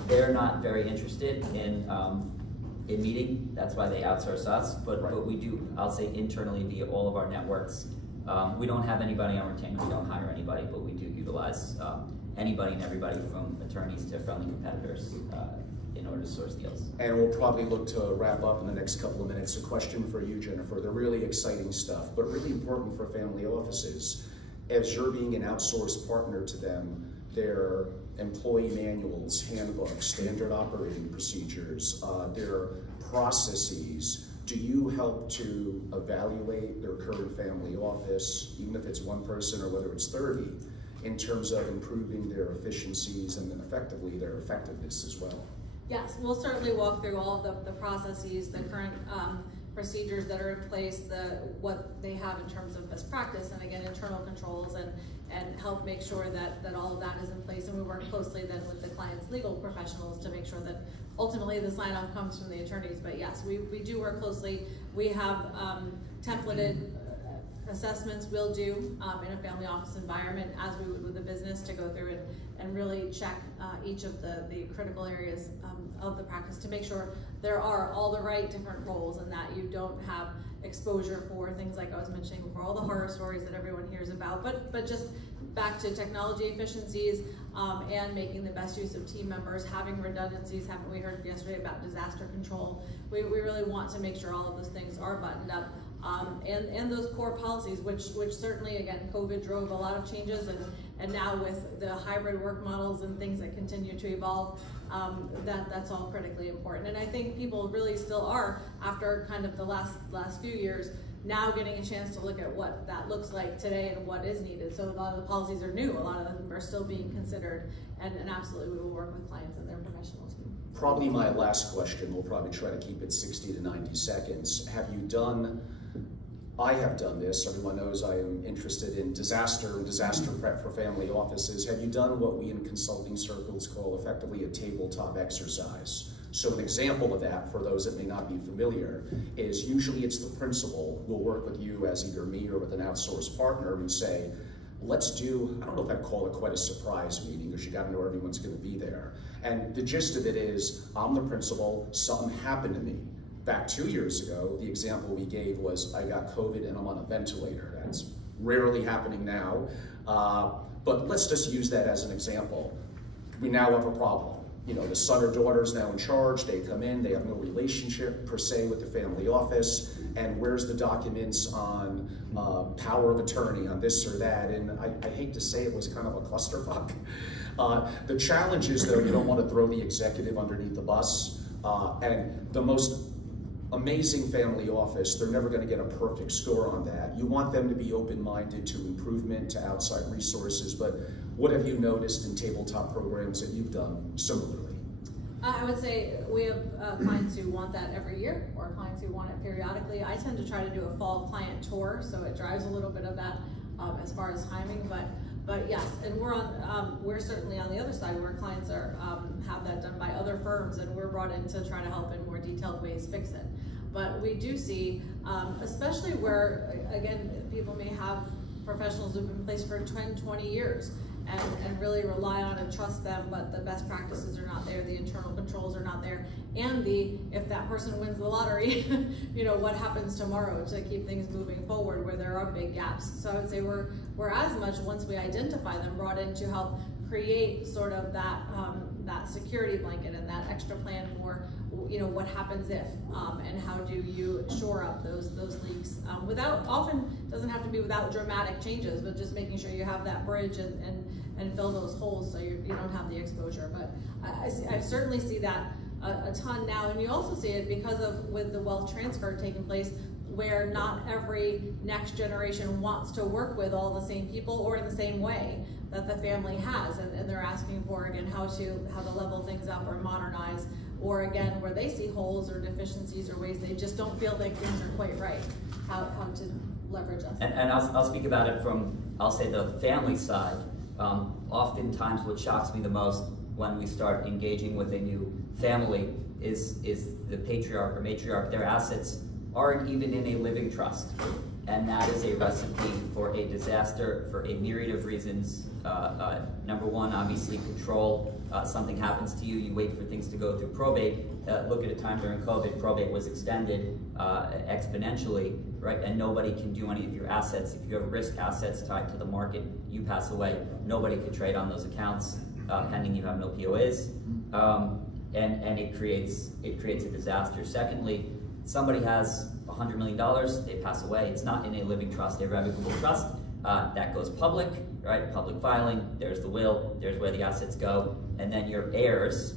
they're not very interested in meeting. That's why they outsource us. But we do, I'll say internally via all of our networks. We don't have anybody on retainer. We don't hire anybody, but we do utilize anybody and everybody from attorneys to friendly competitors in order to source deals. And we'll probably look to wrap up in the next couple of minutes. A question for you, Jennifer. They're really exciting stuff, but really important for family offices. As you're being an outsourced partner to them, their employee manuals, handbooks, standard operating procedures, their processes, do you help to evaluate their current family office, even if it's one person or whether it's 30, in terms of improving their efficiencies and then effectively their effectiveness as well? Yes, we'll certainly walk through all of the processes, the current procedures that are in place, what they have in terms of best practice, and again, internal controls, and help make sure that all of that is in place. And we work closely then with the client's legal professionals to make sure that ultimately the sign-off comes from the attorneys. But yes, we do work closely. We have templated assessments we'll do in a family office environment, as we would with a business, to go through and really check each of the critical areas of the practice to make sure there are all the right different roles, and that you don't have exposure for things like I was mentioning before, all the horror stories that everyone hears about, but just back to technology efficiencies and making the best use of team members, having redundancies. Haven't we heard yesterday about disaster control? We really want to make sure all of those things are buttoned up. And those core policies, which certainly, again, COVID drove a lot of changes, and now with the hybrid work models and things that continue to evolve, that's all critically important. And I think people really still are, after kind of the last few years, now getting a chance to look at what that looks like today and what is needed. So a lot of the policies are new, a lot of them are still being considered, and absolutely we will work with clients and their professional team. Probably my last question, we'll probably try to keep it 60 to 90 seconds. Have you done, I have done this, everyone knows I am interested in disaster and disaster prep for family offices. Have you done what we in consulting circles call effectively a tabletop exercise? So an example of that, for those that may not be familiar, is usually it's the principal will work with you as either me or with an outsourced partner and say, let's do, I don't know if I'd call it quite a surprise meeting, because you gotta know everyone's gonna be there. And the gist of it is, I'm the principal, something happened to me. Back 2 years ago, the example we gave was I got COVID and I'm on a ventilator. That's rarely happening now. But let's just use that as an example. We now have a problem. You know, the son or daughter's now in charge, they come in, they have no relationship per se with the family office, and where's the documents on power of attorney on this or that, and I hate to say it was kind of a clusterfuck. The challenge is, though, you don't want to throw the executive underneath the bus, and the most amazing family office, they're never going to get a perfect score on that. You want them to be open-minded to improvement, to outside resources, but what have you noticed in tabletop programs that you've done similarly? I would say we have clients who want that every year, or clients who want it periodically. I tend to try to do a fall client tour, so it drives a little bit of that as far as timing. But yes, and we're certainly on the other side where clients are have that done by other firms, and we're brought in to try to help in more detailed ways fix it. But we do see, especially where again people may have professionals who've been in place for 10, 20 years. And really rely on and trust them, but the best practices are not there, the internal controls are not there, and if that person wins the lottery, you know, what happens tomorrow to keep things moving forward where there are big gaps. So I would say we're as much, once we identify them, brought in to help create sort of that that security blanket and that extra plan for, you know, what happens if, and how do you shore up those leaks without, often doesn't have to be without dramatic changes, but just making sure you have that bridge and fill those holes so you don't have the exposure. But I certainly see that a ton now, and you also see it because of with the wealth transfer taking place, where not every next generation wants to work with all the same people or in the same way that the family has, and they're asking for, again, how to level things up or modernize, or again, where they see holes or deficiencies or ways they just don't feel like things are quite right, how to leverage us. And I'll speak about it from, I'll say, the family side. Oftentimes what shocks me the most when we start engaging with a new family is the patriarch or matriarch. Their assets aren't even in a living trust. And that is a recipe for a disaster for a myriad of reasons. Number one, obviously control. Something happens to you, you wait for things to go through probate. Look at a time during COVID, probate was extended exponentially, right? And nobody can do any of your assets. If you have risk assets tied to the market, you pass away, nobody can trade on those accounts, pending you have no POAs. And it creates a disaster. Secondly, somebody has $100 million, they pass away. It's not in a living trust, a revocable trust. That goes public, right? Public filing, there's the will, there's where the assets go. And then your heirs,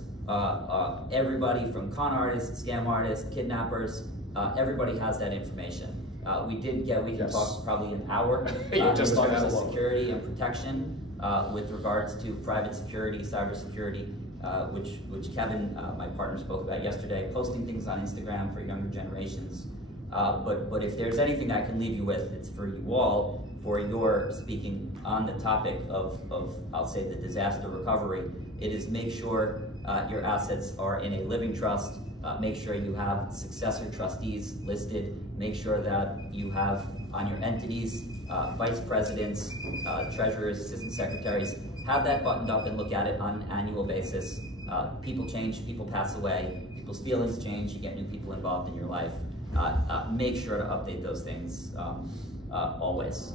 everybody from con artists, scam artists, kidnappers, everybody has that information. We can Yes. talk probably an hour Just as far that as alone. security and protection with regards to private security, cybersecurity, which Kevin, my partner, spoke about yesterday, posting things on Instagram for younger generations. But if there's anything I can leave you with, it's for you all, for your speaking on the topic of I'll say, the disaster recovery. It is make sure your assets are in a living trust, make sure you have successor trustees listed, make sure that you have on your entities, vice presidents, treasurers, assistant secretaries, have that buttoned up and look at it on an annual basis. People change, people pass away, people's feelings change, you get new people involved in your life. Make sure to update those things always.